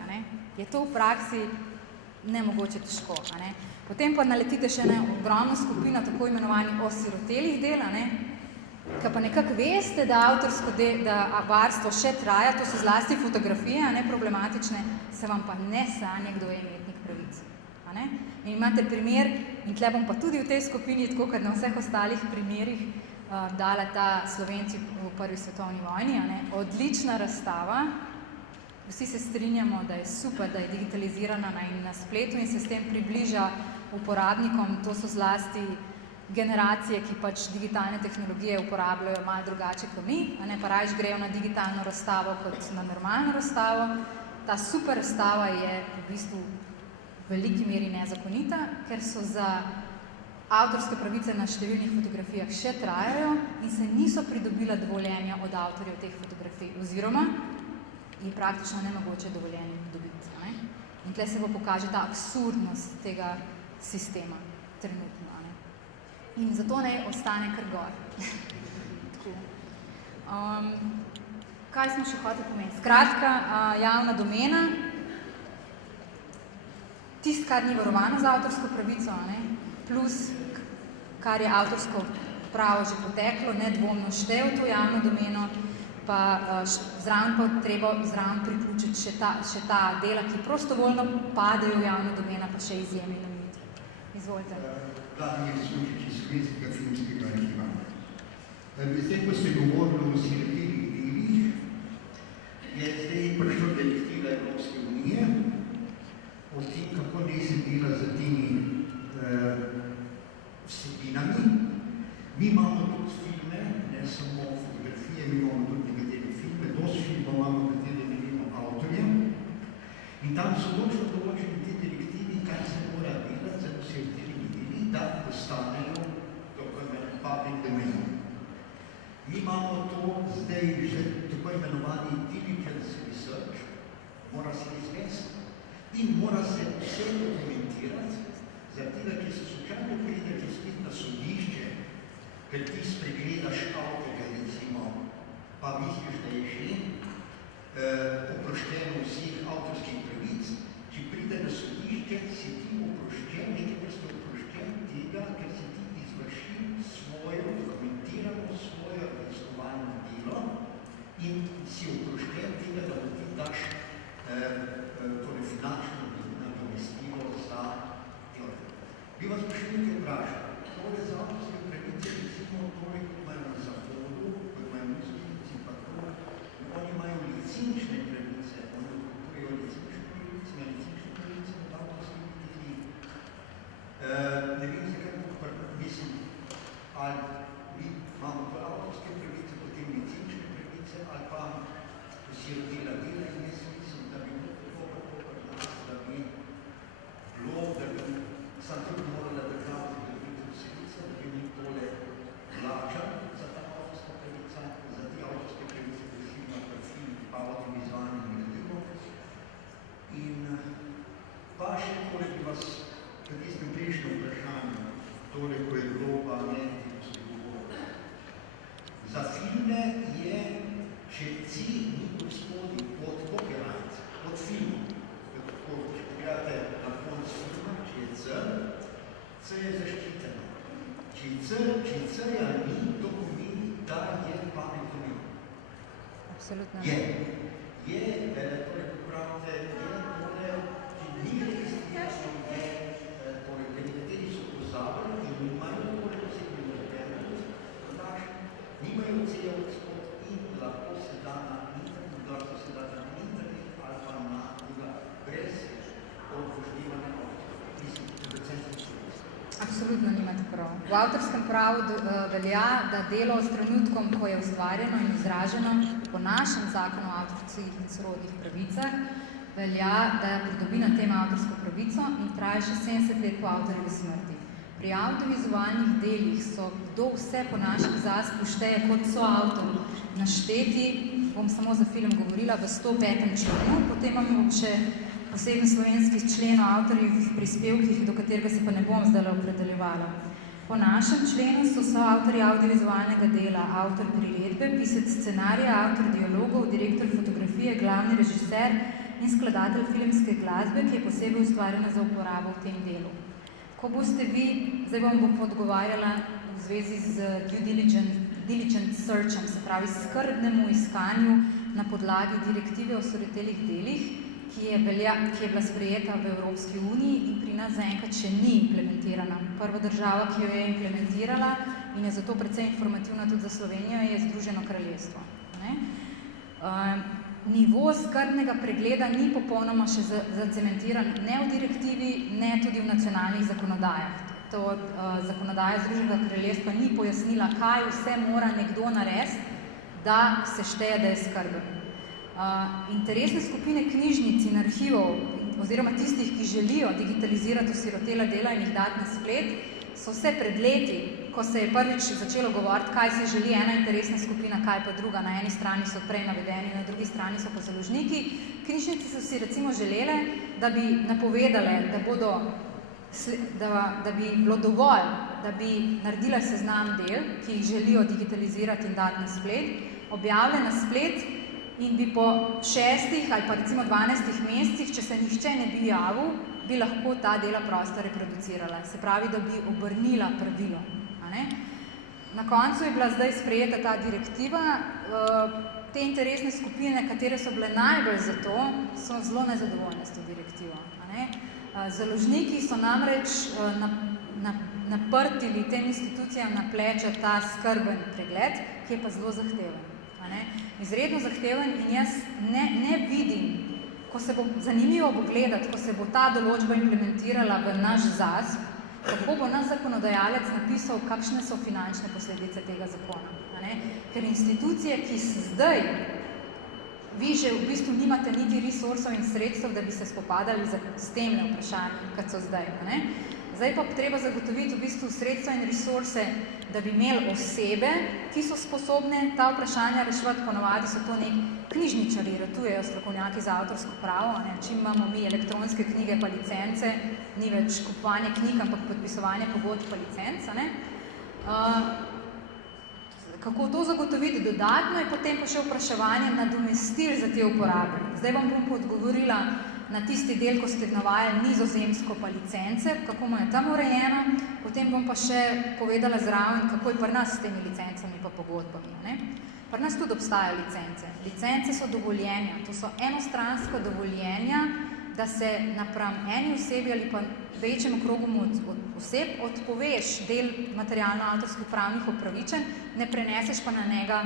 je to v praksi nemogoče težko. Potem pa naletite še na ogromno skupino tako imenovanih osirotelih del, ki pa nekako veste, da avtorsko da varstvo še traja, to so zlasti fotografije, problematične, se vam pa ne sanja, kdo je imetnik pravic. In imate primer, in tle bom pa tudi v tej skupini, tako kot na vseh ostalih primerih, dala ta Slovenci v prvi svetovni vojni, odlična razstava, vsi se strinjamo, da je super, da je digitalizirana na spletu in se s tem približa uporabnikom, to so zlasti generacije, ki pač digitalne tehnologije uporabljajo malo drugače kot mi, pa rajš grejo na digitalno razstavo kot na normalno razstavo. Ta super razstava je v bistvu v veliki meri nezakonita, ker so za avtorske pravice na številnih fotografijah še trajajo in se niso pridobila dovoljenja od avtorjev teh fotografij, oziroma je praktično nemogoče dovoljenje dobiti. In tle se bo pokaže ta absurdnost tega sistema trenutno. In zato naj ostane kar gor. Kaj smo še hoteli pomeniti? Skratka, javna domena, tisto, kar ni varovano za avtorsko pravico, plus, kar je avtorsko pravo že poteklo, nedvomno štev to javno domeno, pa zraven treba priključiti še ta dela, ki prostovoljno padejo v javno domeno, pa še izjeme in omejitve. Izvolite. Vladimir Sučič iz Slovenskega filmskega arhiva. Zdaj, ko ste govorili o sirotilih delih, je zdaj prišlo direktiva Evropske unije o tem, kako naj se dela z temi vsebinami. Mi imamo tudi filme, ne samo fotografije, mi imamo tudi nekatere filme, dosti filmov imamo, katere ne vemo avtorje. In tam so točno določeni te direktivi, kaj se mora delati za vsebinami deli, da postanejo public domain. Mi imamo to zdaj že tako imenovani diligence research, mora se izvesti in mora se vse dokumentirati, zaradi tega, če se slučajno pride spet na sodišče, ker ti spregledaš avtorja, recimo, pa misliš, da je že oproščeno vseh avtorskih pravic, če pride na sodišče, si ti oproščen, nekaj vrste oproščen tega, ker si ti izvršil svojo dokumentirano, svojo raziskovalno delo in si oproščen tega, da ti daš finančno nadomestilo za delo. Bi vas pa še nekaj vprašal. Tole za avtorske pravice, recimo, tole, kot imajo na Zahodu, kot imajo muzičnici, pa to, oni imajo licenčne pravice, oni kupujejo licenčne pravice, imajo licenčne pravice od avtorskih delih. Ne vem, zakaj, mislim, ali mi imamo to avtorske pravice, potem licenčne pravice, ali pa sirotela dela in jaz mislim, da bi bilo nas, da bi bilo, da bi sam tudi morala država zagotoviti vsebnice, da bi mi tole plačali za ta avtorska pravica, za te avtorske pravice, ki filma, pa film, pa audiovizualni gradivo. In pa še tole bi vas pri tistem prejšnjem vprašanju, tole, ko je bilo pa ko ste govorili. Za filme je, če cilj ni gospodi od copyright, od filmu, če pogledate na konc filma, če je C je zaščiteno. Če C-ja ni, to pomeni, da je public domain. Absolutno. Je, torej, ko pravite, je tole, ki ni registrirano, torej, ker nekateri so pozabili in nimajo tole posebej razberjeno, nimajo C-ja odspod in lahko se da na internet ali pa na druga brez upoštevanja Absolutno nimate prav. V avtorskem pravu velja, da delo s trenutkom, ko je ustvarjeno in izraženo po našem zakonu o avtorskih in sorodnih pravicah, velja, da pridobi na tem avtorsko pravico in traja še 70 let po avtorjevi smrti. Pri audiovizualnih delih so kdo vse po naših zasku šteje kot soavtor našteti, bom samo za film govorila, v 105. členu, potem imamo še poseben slovenski člen o avtorjih prispevkih, do katerega se pa ne bom zdaj opredeljevala. Po našem členu so soavtorji audiovizualnega dela, avtor priredbe, pisec scenarija, avtor dialogov, direktor fotografije, glavni režiser in skladatelj filmske glasbe, ki je posebej ustvarjena za uporabo v tem delu. Ko boste vi, zdaj bom odgovarjala v zvezi z due diligent searchem, se pravi skrbnemu iskanju na podlagi direktive o sirotelih delih, ki je bila sprejeta v Evropski uniji in pri nas zaenkrat še ni implementirana. Prva država, ki jo je implementirala in je zato precej informativna tudi za Slovenijo, je Združeno kraljestvo. Nivo skrbnega pregleda ni popolnoma še zacementiran ne v direktivi, ne tudi v nacionalnih zakonodajah. Zakonodaja Združenega kraljestva ni pojasnila, kaj vse mora nekdo narediti, da se šteje, da je skrben. Interesne skupine knjižnic in arhivov oziroma tistih, ki želijo digitalizirati osirotela dela in jih dati na splet, so vse pred leti, ko se je prvič začelo govoriti, kaj se želi ena interesna skupina, kaj pa druga. Na eni strani so prej navedeni, na drugi strani so pa založniki. Knjižnice so si recimo želele, da bi napovedale, da bi bilo dovolj, da bi naredila seznam del, ki jih želijo digitalizirati in dati na splet, objavile na splet in bi po 6 ali pa recimo 12 mesecih, če se nihče ne bi javil, bi lahko ta dela prosto reproducirala. Se pravi, da bi obrnila pravilo. A ne? Na koncu je bila zdaj sprejeta ta direktiva. Te interesne skupine, katere so bile najbolj za to, so zelo nezadovoljne s to direktivo. A ne? Založniki so namreč naprtili tem institucijam na pleča ta skrben pregled, ki je pa zelo zahteven. A ne? Izredno zahteven in jaz ne vidim, ko se bo zanimivo pogledati, ko se bo ta določba implementirala v naš ZASP, kako bo naš zakonodajalec napisal, kakšne so finančne posledice tega zakona. A ne? Ker institucije, ki zdaj, vi že v bistvu nimate niti resursov in sredstev, da bi se spopadali s temle vprašanji, kot so zdaj. A ne? Zdaj pa treba zagotoviti v bistvu sredstva in resurse, da bi imeli osebe, ki so sposobne ta vprašanja reševati. Ponovadi so to neki knjižničari, ratujejo strokovnjaki za avtorsko pravo. Ne? Čim imamo mi elektronske knjige pa licence, ni več kupovanje knjig, ampak podpisovanje pogodb pa licenc. Ne? Kako to zagotoviti dodatno, je potem pa še vprašanje nadomestil za te uporabe. Zdaj vam bom odgovorila na tisti del, ko ste navajali nizozemsko pa licence, kako mu je tam urejeno, potem bom pa še povedala zraven, kako je pri nas s temi licencami pa pogodbami. Ne? Pri nas tudi obstajajo licence. Licence so dovoljenja, to so enostranska dovoljenja, da se napram eni osebi ali pa večjemu krogu oseb odpoveš del materialno-avtorskih pravnih upravičenj, ne preneseš pa na njega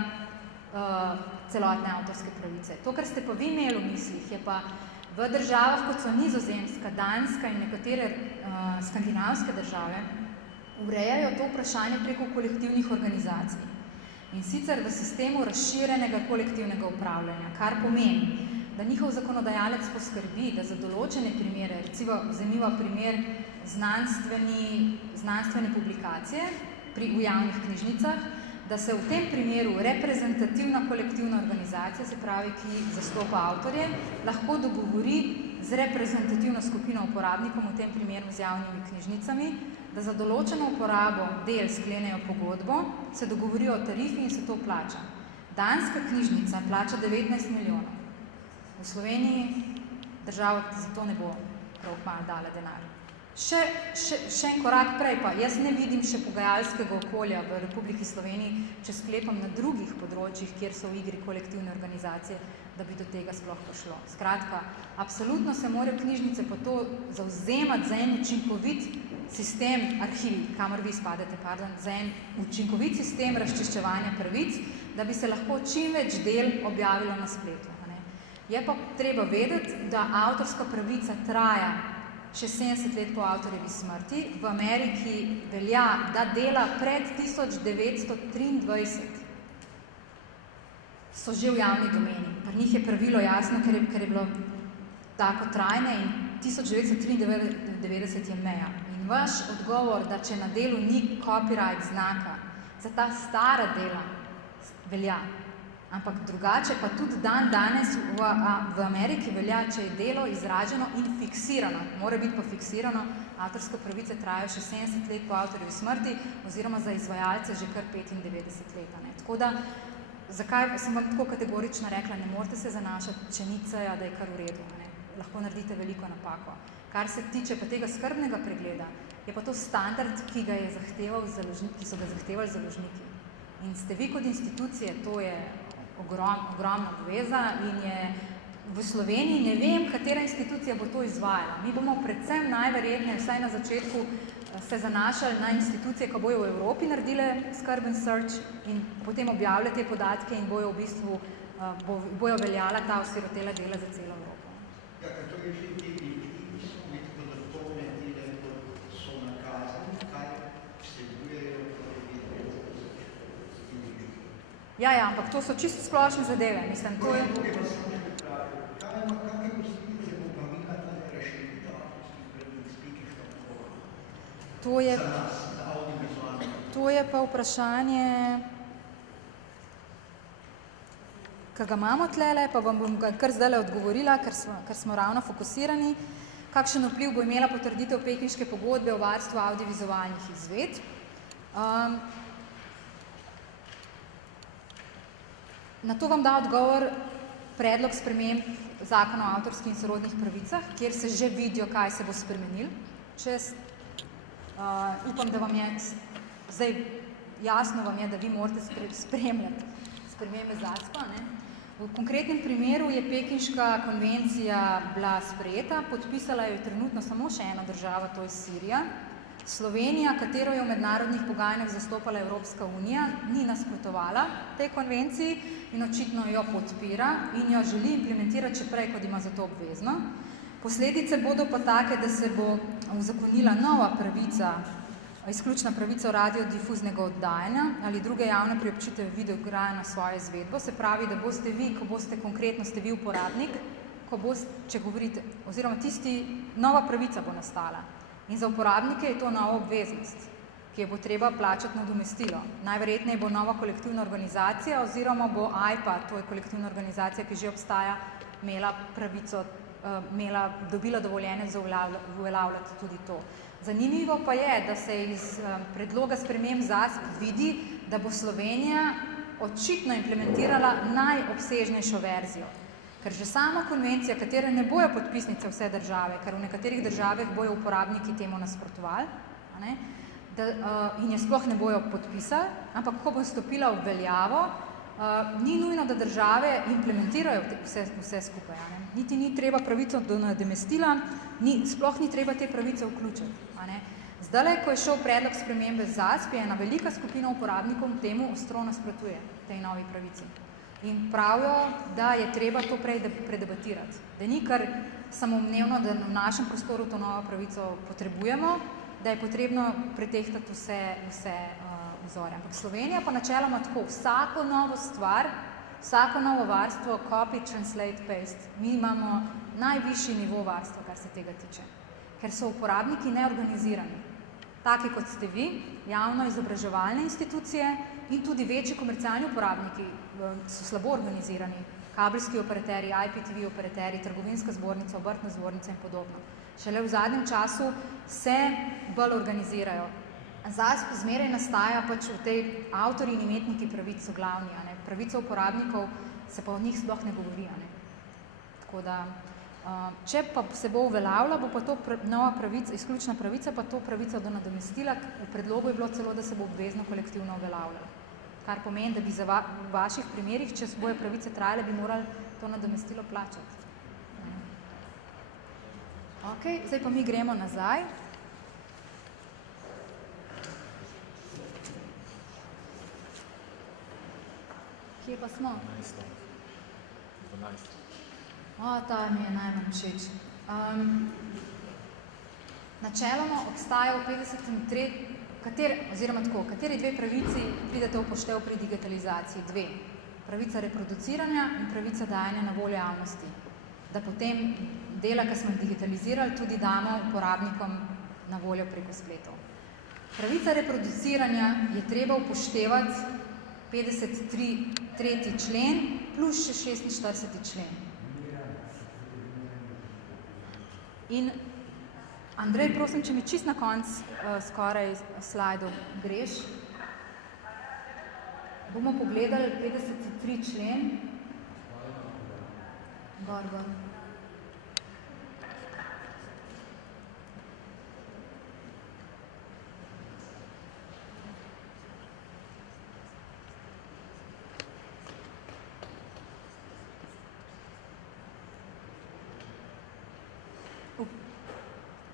celotne avtorske pravice. To, kar ste pa vi imeli v mislih, je pa v državah, kot so Nizozemska, Danska in nekatere skandinavske države, urejajo to vprašanje preko kolektivnih organizacij. In sicer v sistemu razširjenega kolektivnega upravljanja, kar pomeni, da njihov zakonodajalec poskrbi, da za določene primere, recimo vzemiva primer znanstvene publikacije v javnih knjižnicah, da se v tem primeru reprezentativna kolektivna organizacija, se pravi, ki zastopa avtorje, lahko dogovori z reprezentativno skupino uporabnikom, v tem primeru z javnimi knjižnicami, da za določeno uporabo del sklenejo pogodbo, se dogovorijo o tarifi in se to plača. Danska knjižnica plača 19 milijonov. V Sloveniji država za to ne bo prav kmalu dala denar. Še en korak prej pa, jaz ne vidim še pogajalskega okolja v Republiki Sloveniji, če sklepam na drugih področjih, kjer so v igri kolektivne organizacije, da bi do tega sploh prišlo. Skratka, absolutno se morajo knjižnice po to zavzemati za en učinkovit sistem arhivi, kamor vi spadate, za en učinkovit sistem razčiščevanja pravic, da bi se lahko čim več del objavilo na spletu. Je pa treba vedeti, da avtorska pravica traja še 70 let po avtorjevi smrti. V Ameriki velja, da dela pred 1923 so že v javni domeni. Pri njih je pravilo jasno, ker je bilo tako trajne in 1993 je meja. In vaš odgovor, da če na delu ni copyright znaka, za ta stara dela velja. Ampak drugače pa tudi danes v Ameriki velja, če je delo izraženo in fiksirano. Mora biti pa fiksirano, avtorske pravice trajajo še 70 let po avtorjevi smrti oziroma za izvajalce že kar 95 let. Tako da, zakaj sem vam tako kategorično rekla, ne morete se zanašati, če ni ceja, da je kar v redu. Lahko naredite veliko napako. Kar se tiče pa tega skrbnega pregleda, je pa to standard, ki so ga zahtevali založniki. In ste vi kot institucije, to je ogromna obveza in je v Sloveniji, ne vem, katera institucija bo to izvajala. Mi bomo predvsem najverjetneje, vsaj na začetku, se zanašali na institucije, ki bojo v Evropi naredile skrben search in potem objavljali te podatke in bojo v bistvu bojo veljala ta osirotela dela za celo Evropo. Ja, ker to je že ti podatkovne dele, kot so nakazani, kaj vsebujejo Ja, ampak to so čisto splošne zadeve, mislim, to je... To je pa vprašanje, ki ga imamo tlele, pa vam bom kar zdajle odgovorila, ker smo ravno fokusirani. Kakšen vpliv bo imela potrditev pekinške pogodbe o varstvu audiovizualnih izvedb? Na to vam da odgovor predlog sprememb zakona o avtorskih in sorodnih pravicah, kjer se že vidijo, kaj se bo spremenil. Upam, da vam je zdaj jasno, da vi morate spremljati spremembe ZASP-a. V konkretnem primeru je Pekinška konvencija bila sprejeta, podpisala jo je trenutno samo še ena država, to je Sirija. Slovenija, katero je v mednarodnih pogajanjah zastopala Evropska unija, ni nasprotovala tej konvenciji in očitno jo podpira in jo želi implementirati še prej, kot ima za to obvezno. Posledice bodo pa take, da se bo uzakonila nova pravica, izključna pravica radiodifuznega oddajanja ali druge javne priobčitve videoigraja na svojo izvedbo. Se pravi, da boste vi, ko boste konkretno, ste vi uporabnik, če govorite, oziroma nova pravica bo nastala. In za uporabnike je to nova obveznost, ki je bo treba plačati nadomestilo. Najverjetneje bo nova kolektivna organizacija oziroma bo AIPA, to je kolektivna organizacija, ki že obstaja, dobila dovoljenje za uveljavljati tudi to. Zanimivo pa je, da se iz predloga sprememb ZASP vidi, da bo Slovenija očitno implementirala najobsežnejšo verzijo. Ker že sama konvencija, katere ne bojo podpisnice vse države, ker v nekaterih državah bojo uporabniki temu nasprotovali, in je sploh ne bojo podpisali, ampak ko bo stopila v veljavo, ni nujno, da države implementirajo vse skupaj. Niti ni treba pravico do nadomestila, sploh ni treba te pravice vključiti. Zdajle, ko je šel predlog spremembe ZASP, je ena velika skupina uporabnikov temu ostro nasprotuje, tej novi pravici. In pravijo, da je treba to prej predebatirati. Da ni kar samoumevno, da v našem prostoru to novo pravico potrebujemo, da je potrebno pretehtati vse vzore. Ampak Slovenija pa načeloma tako, vsako novo stvar, vsako novo varstvo, copy, translate, paste, mi imamo najvišji nivo varstva, kar se tega tiče. Ker so uporabniki neorganizirani. Taki kot ste vi, javno izobraževalne institucije in tudi večji komercialni uporabniki so slabo organizirani. Kabelski operaterji, IPTV operaterji, trgovinska zbornica, obrtna zbornica in podobno. Šele v zadnjem času se bolj organizirajo. ZASP zmeraj nastaja pač v tej avtorji in imetniki pravic so glavni. Pravica uporabnikov se pa o njih sploh ne govori. Tako da, če pa se bo uveljavila, bo pa to nova pravica, izključna pravica, pa to pravica do nadomestila. V predlogu je bilo celo, da se bo obvezno kolektivno uveljavljala. Kar pomeni, da bi v vaših primerih, če bojo pravice trajale, bi morali to nadomestilo plačati. Ok, zdaj pa mi gremo nazaj. Kje pa smo? 12. Ta mi je najmanj všeč. Načeloma obstaja v 53. Kateri dve pravici pridete v poštev pri digitalizaciji? Dve. Pravica reproduciranja in pravica dajanja na voljo javnosti. Da potem dela, ki smo jih digitalizirali, tudi damo uporabnikom na voljo preko spletov. Pravica reproduciranja je treba upoštevati 53. člen plus še 46. člen. In Andrej, prosim, če mi čist na konc skoraj slajdov greš, bomo pogledali 53. člen. Gor.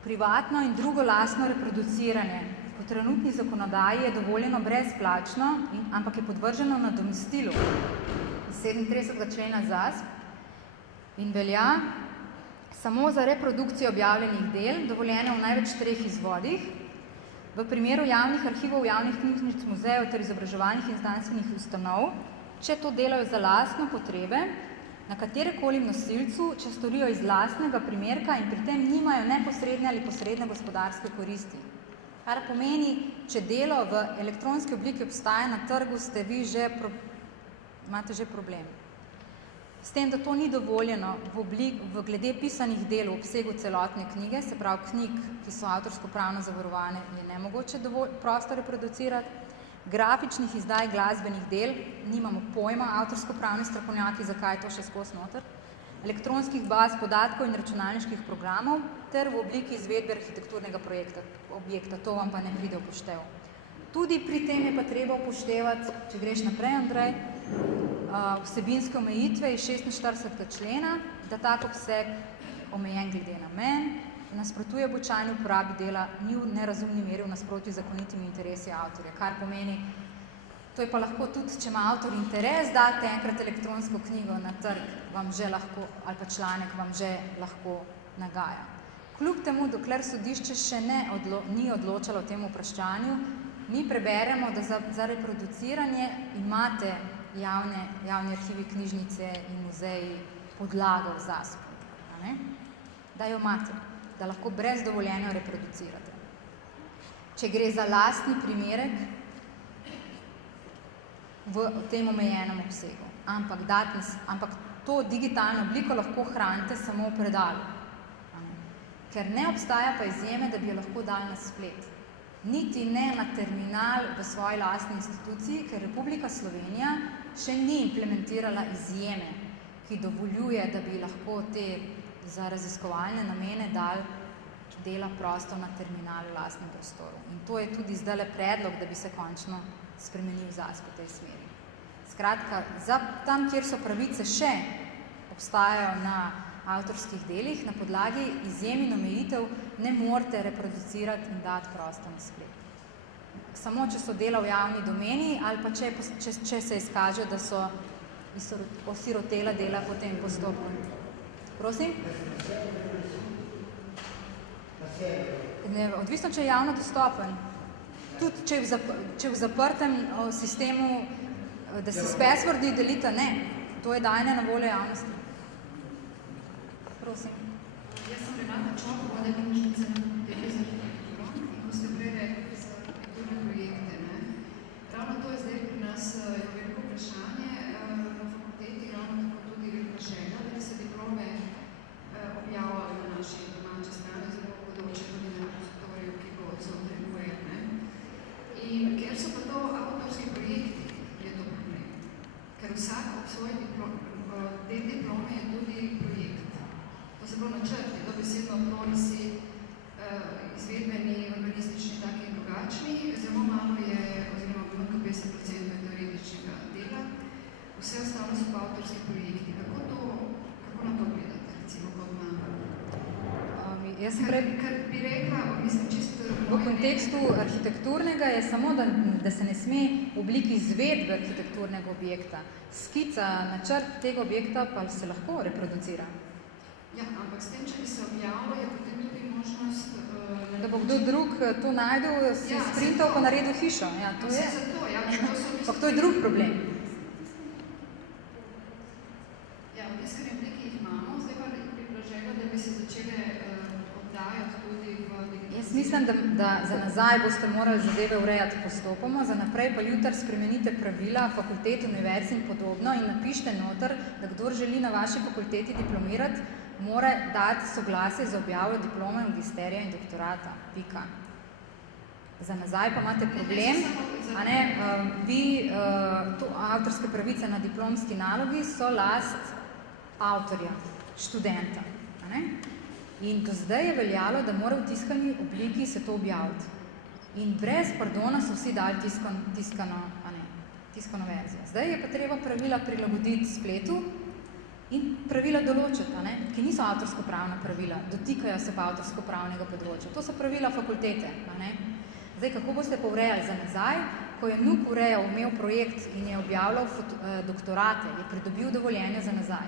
Privatno in drugo lastno reproduciranje po trenutni zakonodaji je dovoljeno brezplačno, ampak je podvrženo nadomestilu 37. člena ZASP in velja samo za reprodukcijo objavljenih del, dovoljeno v največ 3 izvodih. V primeru javnih arhivov, javnih knjižnic, muzejev ter izobraževalnih in znanstvenih ustanov, če to delajo za lastno potrebe, na katerekoli nosilcu, če storijo iz lastnega primerka in pri tem nimajo neposredne ali posredne gospodarske koristi. Kar pomeni, če delo v elektronski obliki obstaja na trgu, imate že problem. S tem, da to ni dovoljeno v glede pisanih del v obsegu celotne knjige, se pravi knjig, ki so avtorsko pravno zavarovane, je nemogoče prosto reproducirati. Grafičnih izdaj glasbenih del, nimamo pojma avtorsko-pravni strokovnjaki, zakaj je to še skozi noter. Elektronskih baz podatkov in računalniških programov ter v obliki izvedbe arhitekturnega objekta. To vam pa ne pride v poštev. Tudi pri tem je pa treba upoštevati, če greš naprej, Andrej, vsebinske omejitve iz 46. člena, da tak obseg omejen glede namen, nasprotuje običajni uporabi dela, ni v nerazumni meri v nasprotju z zakonitimi interesi avtorja, kar pomeni, to je pa lahko tudi, če ima avtor interes, date enkrat elektronsko knjigo na trg, vam že lahko, ali pa članek vam že lahko nagaja. Kljub temu, dokler sodišče še ni odločalo o tem vprašanju, mi preberemo, da za reproduciranje imate javni arhivi, knjižnice in muzeji podlago v ZASP-u, da jo imate, da lahko brez dovoljenja reproducirate. Če gre za lastni primerek v tem omejenem obsegu, ampak to digitalno obliko lahko hranite samo v predalu, ker ne obstaja pa izjeme, da bi jo lahko dali na splet. Niti ne na terminal v svoji lastni instituciji, ker Republika Slovenija še ni implementirala izjeme, ki dovoljuje, da bi lahko te za raziskovalne namene dali dela prosto na terminal v lastnem prostoru. In to je tudi zdajle predlog, da bi se končno spremenil ZASP v tej smeri. Skratka, tam, kjer so pravice še obstajajo na avtorskih delih, na podlagi izjem in omejitev ne morete reproducirati in dati prosto na splet. Samo, če so dela v javni domeni ali pa če se izkaže, da so osirotela dela po tem postopku. Prosim? Odvisno, če je javno dostopen. Tudi, če v zaprtem sistemu, da se s passwordi delita, ne. To je dajanje na voljo javnosti. Prosim. Jaz sem Renata Čop, vodja knjižnice na fakulteti za arhitekturo in ko ste prej rekli za arhitekturne projekte, ravno to je zdaj pri nas veliko vprašanje na fakulteti, ravno tako tudi veliko želja, da se diplome objavljajo na naši domači strani, zelo bodoče tudi na repozitoriju, ki bo znotraj. In ker so pa to avtorski projekti, je to problem. Ker vsak ob svoji del diplome je tudi projekt. To se pravi načrti, dobesedno odborisi, izvedbeni, urbanistični, taki in drugačni. Zelo malo je, oziroma manj kot 50% je teoretičnega dela. Vse ostalo so pa avtorski projekti. Kako na to gledate, recimo, kot na... Kar bi rekla, mislim, čisto... V kontekstu arhitekturnega je samo, da se ne sme v obliki izvedbe arhitekturnega objekta. Skica, načrt tega objekta pa se lahko reproducira. Ja, ampak s tem, če bi se objavilo, je potem tudi možnost... Da bo kdo drug to najdel, si sprintal pa naredil hišo. Ja, to je. Ampak to je drug problem. Ja, v tiskari obliki jih imamo, zdaj pa bi bila želja, da bi se začele oddajati tudi v digitalnosti. Jaz mislim, da za nazaj boste morali zadeve urejati postopoma, za naprej pa jutri spremenite pravila, fakultet, univerz in podobno in napište noter, da kdor želi na vaši fakulteti diplomirati, mora dati soglasje za objavo diplome, magisterija in doktorata. Pika. Za nazaj pa imate problem, avtorske pravice na diplomski nalogi so last avtorja, študenta. In do zdaj je veljalo, da mora v tiskani obliki se to objaviti. In brez pardona so vsi dali tiskano verzijo. Zdaj je pa treba pravila prilagoditi spletu in pravila določiti, ki niso avtorsko-pravna pravila, dotikajo se pa avtorsko-pravnega področja. To so pravila fakultete. Zdaj, kako boste pa urejali za nazaj, ko je NUK urejal, imel projekt in je objavljal doktorate, je pridobil dovoljenje za nazaj.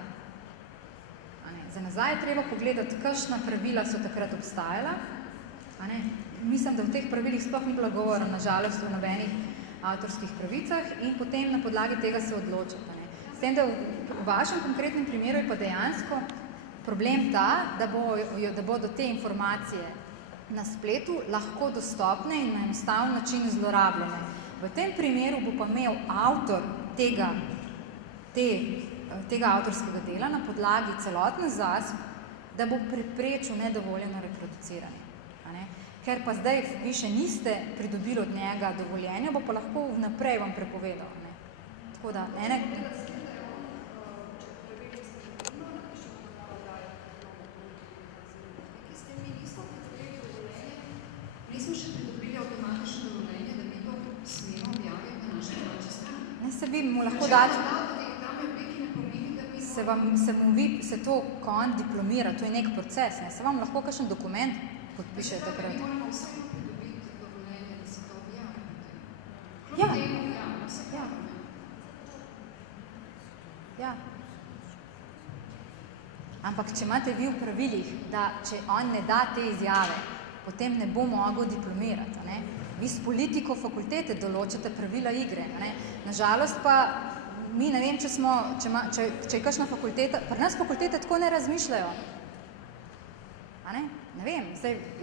Za nazaj je treba pogledati, kakšna pravila so takrat obstajala. Mislim, da v teh pravilih sploh ni bilo govora, na žalost, o nobenih avtorskih pravicah in potem na podlagi tega se odločati. S tem, da v vašem konkretnem primeru je pa dejansko problem ta, da bodo te informacije na spletu lahko dostopne in na enostaven način zlorabljene. V tem primeru bo pa imel avtor te tega avtorskega dela na podlagi celotne ZASP, da bo preprečil nedovoljeno reproduciranje. A ne? Ker pa zdaj vi še niste pridobili od njega dovoljenja, bo pa lahko vnaprej vam prepovedal. Ne? Tako da, Nismo še pridobili avtomatično dovoljenje, da mi to smemo objaviti na naše domače strani. Ne, se vi mu lahko dati, se to kon diplomira, to je nek proces, ne? Se vam lahko kakšen dokument podpiše takrat. Mi moramo vsega pridobiti dovoljenje, da se to objavi. Ja. Kljub temu, ja, vse prav. Ja. Ampak, če imate vi v pravilih, da če on ne da te izjave, potem ne bo mogel diplomirati. Ne? Vi s politiko fakultete določate pravila igre. Ne? Nažalost pa, mi ne vem, če je kakšna fakulteta, pri nas fakultete tako ne razmišljajo. A ne? Ne vem,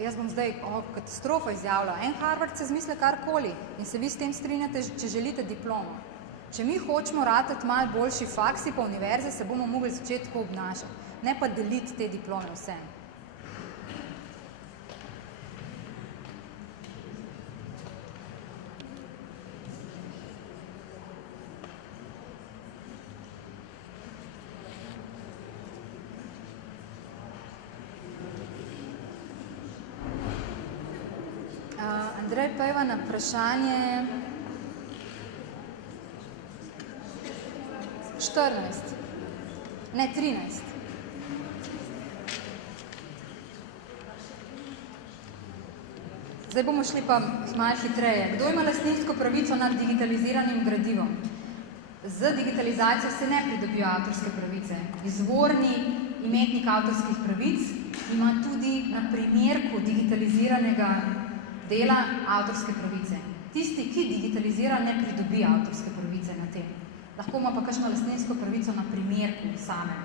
jaz bom zdaj katastrofo izjavila. En Harvard se zmisle karkoli in se vi s tem strinjate, če želite diplomo. Če mi hočemo ratati malo boljši faksi pa univerze, se bomo mogli začeti tako obnašati. Ne pa deliti te diplome vsem. Andrej Pejva na vprašanje 14, ne 13. Zdaj bomo šli pa malo hitreje. Kdo ima lastninsko pravico nad digitaliziranim gradivom? Z digitalizacijo se ne pridobijo avtorske pravice. Izvorni imetnik avtorskih pravic ima tudi na primerku digitaliziranega dela avtorske pravice. Tisti, ki digitalizira, ne pridobi avtorske pravice na tem. Lahko ima pa kakšno lastninsko pravico na primerku samem.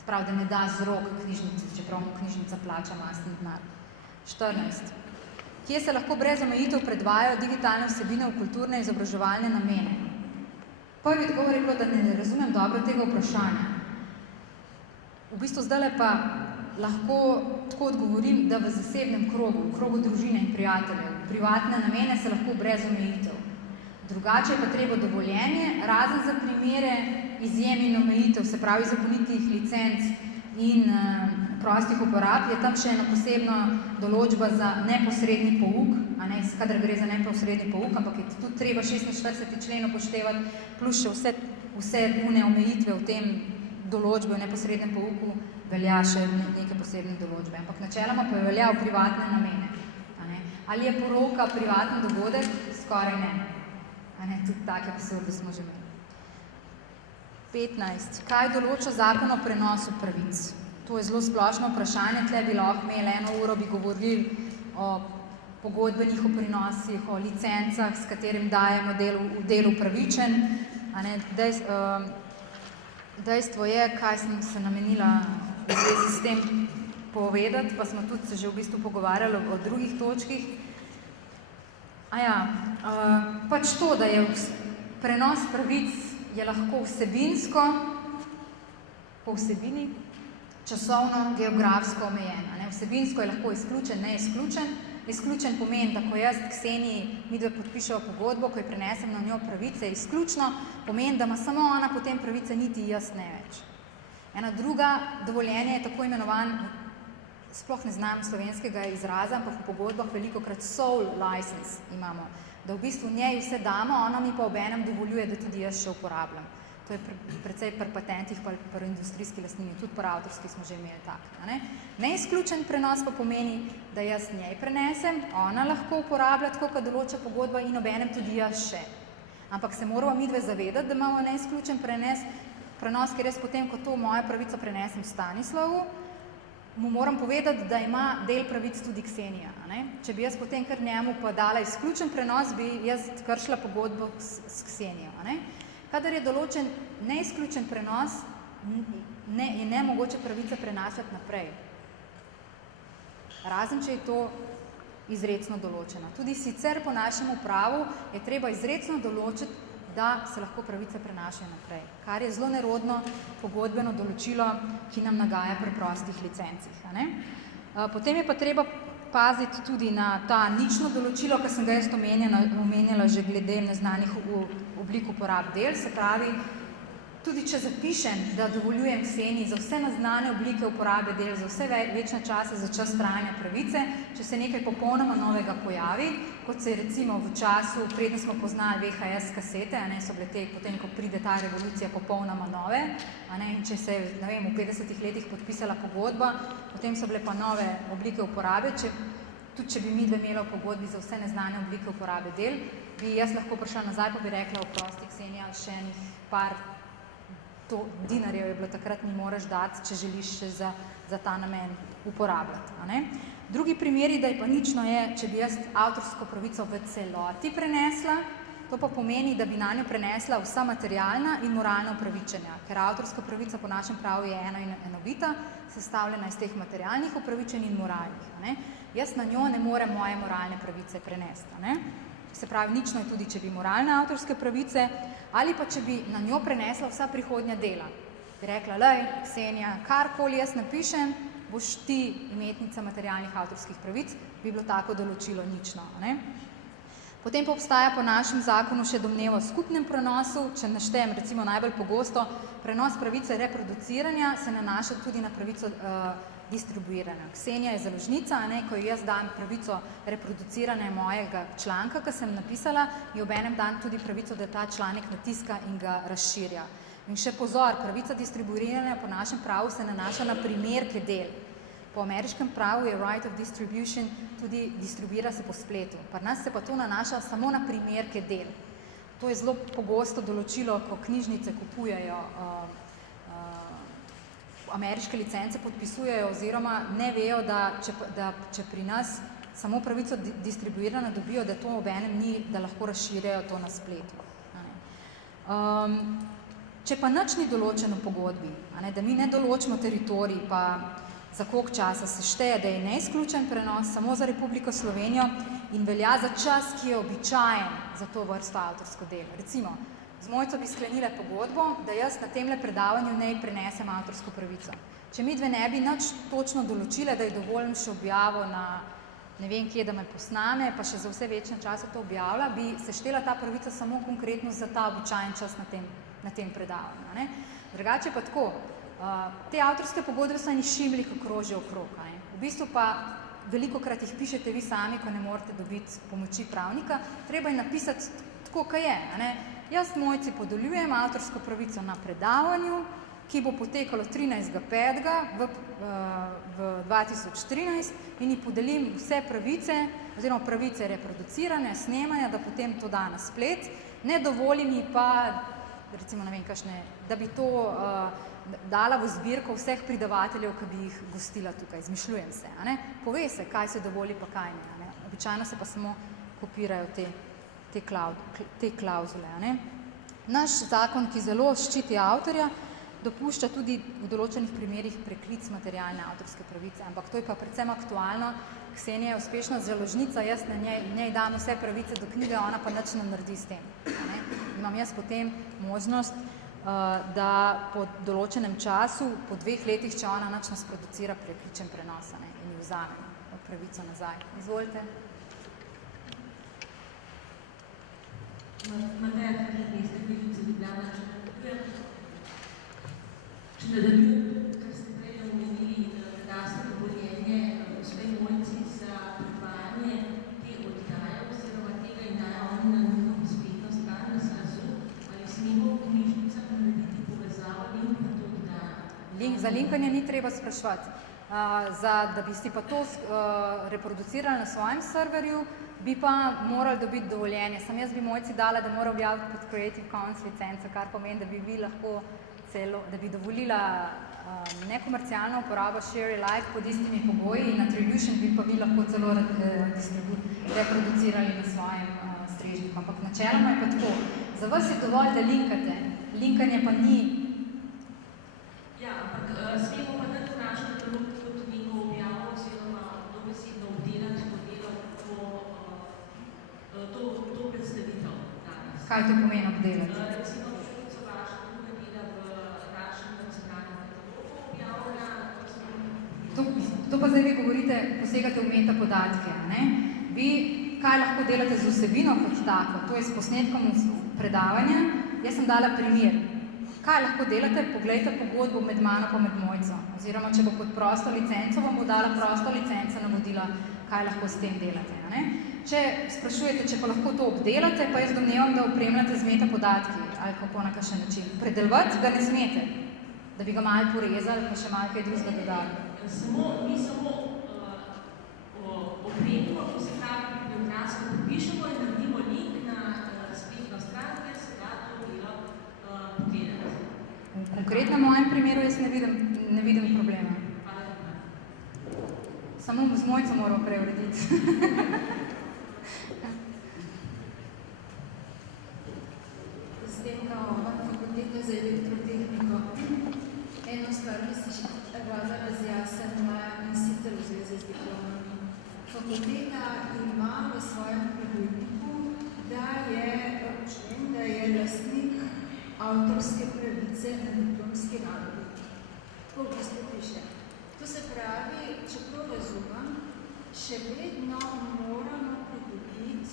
Sprav, da ne da z rok knjižnici, čeprav mu knjižnica plača mastni denar. 14. Kje se lahko brez omejitev predvajajo digitalne vsebine v kulturne in izobraževalne namene? Prvi odgovor je bilo, da ne razumem dobro tega vprašanja. V bistvu zdajle pa lahko tako odgovorim, da v zasebnem krogu, v krogu družine in prijateljev, privatne namene se lahko brez omejitev. Drugače je pa treba dovoljenje, razen za primere izjem in omejitev, se pravi zakonitih licenc in prostih uporab, je tam še ena posebna določba za neposredni pouk, a ne, kadar gre za neposredni pouk, ampak je tudi treba 46. člen upoštevati, plus še vse une omejitve v tem določbe v neposrednem pouku, velja še neke posebne določbe. Ampak načeloma pa velja v privatne namene. A ne. Ali je poroka privatni dogodek? Skoraj ne. A ne, tudi take absurde smo že imeli. 15. Kaj določa zakon o prenosu pravic? To je zelo splošno vprašanje, tle bi lahko imeli 1 uro, bi govorili o pogodbenih prenosih, o licencah, s katerim dajemo delu pravičen. A ne, dejstvo je, kaj sem se namenila v zvezi s tem povedati, pa smo tudi se že v bistvu pogovarjali o drugih točkih. Pač to, da je prenos pravic je lahko vsebinsko, po vsebini, časovno, geografsko omejen. Vsebinsko je lahko izključen, ne izključen. Izključen pomeni, da ko jaz Kseniji midve podpišejo pogodbo, ko jo prenesem na njo pravice, izključno pomeni, da ima samo ona potem pravice, niti jaz ne več. Ena druga dovoljenje je tako imenovan, sploh ne znam slovenskega izraza, ampak v pogodbah velikokrat sole license imamo, da v bistvu njej vse damo, ona mi pa obenem dovoljuje, da tudi jaz še uporabljam. To je precej pri patentih, pa pri industrijski lastnini, tudi pri avtorski smo že imeli tak. Neizključen prenos pa pomeni, da jaz njej prenesem, ona lahko uporablja tako, kot določa pogodba in obenem tudi jaz še. Ampak se moramo midve zavedati, da imamo neizključen prenos, ker jaz potem, ko to mojo pravico prenesem Stanislavu, mu moram povedati, da ima del pravic tudi Ksenija. Če bi jaz potem kar njemu pa dala izključen prenos, bi jaz kršila pogodbo s Ksenijo. Kadar je določen neizključen prenos, je nemogoče pravice prenašati naprej. Razen, če je to izrecno določeno. Tudi sicer po našem pravu je treba izrecno določiti, da se lahko pravice prenašajo naprej, kar je zelo nerodno pogodbeno določilo, ki nam nagaja pri prostih licencih. Potem je pa treba paziti tudi na ta nično določilo, ki sem ga jaz omenjala že glede neznanih oblik uporab del, se pravi, tudi če zapišem, da dovoljujem Kseniji za vse neznane oblike uporabe del, za vse večne čase, za čas trajanja pravice, če se nekaj popolnoma novega pojavi, kot se je recimo v času, preden smo poznali VHS kasete, so bile te, potem ko pride ta revolucija, popolnoma nove, in če se je, ne vem, v 50 letih podpisala pogodba, potem so bile pa nove oblike uporabe, tudi če bi mi dve imela v pogodbi za vse neznane oblike uporabe del, bi jaz lahko prišla nazaj, pa bi rekla, oprosti Ksenija, še enih par dinarjev je bilo takrat, mi moraš dati, če želiš še za ta namen uporabljati. Drugi primeri, da je pa nično je, če bi jaz avtorsko pravico v celoti prenesla, to pa pomeni, da bi nanjo prenesla vsa materialna in moralna upravičenja, ker avtorska pravica po našem pravu je ena in enovita, sestavljena iz teh materialnih upravičenj in moralnih. Jaz na njo ne morem moje moralne pravice prenesti. Se pravi, nično je tudi, če bi moralne avtorske pravice, ali pa če bi na njo prenesla vsa prihodnja dela. Bi rekla, lej, Ksenija, karkoli jaz napišem, boš ti imetnica materialnih avtorskih pravic, bi bilo tako določilo nično. Potem pa obstaja po našem zakonu še domneva o skupnem prenosu, če naštejem recimo najbolj pogosto, prenos pravice reproduciranja se nanaša tudi na pravico distribuiranja. Ksenija je založnica, ko jaz dam pravico reproduciranja mojega članka, ki sem napisala, in obenem dam tudi pravico, da ta članek natiska in ga razširja. In še pozor, pravica distribuiranja po našem pravu se nanaša na primerke del. Po ameriškem pravu je right of distribution tudi distribuira se po spletu. Pri nas se pa to nanaša samo na primerke del. To je zelo pogosto določilo, ko knjižnice kupujejo ameriške licence, podpisujejo oziroma ne vejo, da če pri nas samo pravico distribuiranja dobijo, da to obenem ni, da lahko razširjajo to na spletu. Če pa nič ni določeno v pogodbi, da mi ne določimo teritorij, pa za koliko časa se šteje, da je neizključen prenos samo za Republiko Slovenijo in velja za čas, ki je običajen za to vrsto avtorsko delo. Recimo, z Mojco bi sklenile pogodbo, da jaz na temle predavanju ne prenesem avtorsko pravico. Če mi dve ne bi nič točno določile, da je dovoljno še objavo na ne vem kje, da me posname, pa še za vse večne čase to objavlja, bi se štela ta pravica samo konkretno za ta običajen čas na tem predavanju. Drugače pa tako, te avtorske pogodbe so eni šimli, ko krožijo okrog. V bistvu pa velikokrat jih pišete vi sami, ko ne morete dobiti pomoči pravnika, treba je napisati tako, kaj je. Jaz Mojci podeljujem avtorsko pravico na predavanju, ki bo potekalo 13.5. v 2013 in ji podelim vse pravice, oziroma pravice reproduciranja, snemanja, da potem to da na splet. Ne dovolim ji pa, recimo ne vem kakšne, da bi to dala v zbirko vseh predavateljev, ki bi jih gostila tukaj. Izmišljujem se. Pove se, kaj se dovoli, pa kaj ne. Običajno se pa samo kopirajo te klauzule. Naš zakon, ki zelo ščiti avtorja, dopušča tudi v določenih primerih preklic materialne avtorske pravice, ampak to je pa predvsem aktualno. Ksenija je uspešna založnica, jaz na njej dam vse pravice do knjige, ona pa nič ne naredi s tem. Imam jaz potem možnost, da po določenem času, po 2 letih, če ona nič nas producira, prekličem prenos in ji vzamem pravico nazaj. Izvolite. Mateja, ki ste knjižnice Ljubljana, če nadaljujem, kar ste prej omenili, da ste dovoljenje gospe Mojci za predvajanje te oddaje oziroma tega in daje oni na njihovo spletno stran na Slazu, ali smemo v knjižnicah narediti povezavo link na to oddajo? Za linkanje ni treba spraševati. Da bi si pa to reproducirali na svojem serverju, bi pa morali dobiti dovoljenje. Sam jaz bi Mojci dala, da mora objaviti pod Creative Commons licenco, kar pomeni, da bi vi lahko da bi dovolila nekomercialno uporabo share alike pod istimi pogoji in attribution bi pa vi lahko celo reproducirali na svojem strežniku. Ampak načeloma je pa tako. Za vas je dovolj, da linkate. Linkanje pa ni. Ja, ampak smemo pa dati v našem trenutku kot neko objavo oziroma dobesedno obdelati to delo, to predstavitev danes. Kaj to pomeni obdelati? Recimo, so vaša druga dela v vašem nacionalnem katalogu objavljena. To pa zdaj vi govorite, posegate v metapodatke. Ne? Vi kaj lahko delate z vsebino kot tako, to je s posnetkom predavanja. Jaz sem dala primer. Kaj lahko delate? Poglejte pogodbo med mano pa med Mojco. Oziroma, če bo pod prosto licenco, vam bo dala prosto licenco navodila, kaj lahko s tem delate. Ne? Če sprašujete, če pa lahko to obdelate, pa jaz domnevam, da opremljate z metapodatki ali kako na kakšen način. Predelovati ga ne smete, da bi ga malo porezali, pa še malo kaj drugega dodali. Mi samo opremimo, ko se pravi bibliografsko popišemo in naredimo link na spletno stran, kjer se da to delo pogledati. V konkretnem mojem primeru jaz ne vidim problema. Samo z Mojco moramo preurediti. S tem, da imam fakulteto za elektrotehniko, eno stvar mi se še rada razjasnila in sicer v zvezi z diplomami. Fakulteta ima v svojem pravilniku, da je lastnik avtorske pravice na diplomski ravni. Tako v bistvu piše. To se pravi, če to razumem, še vedno moramo pridobiti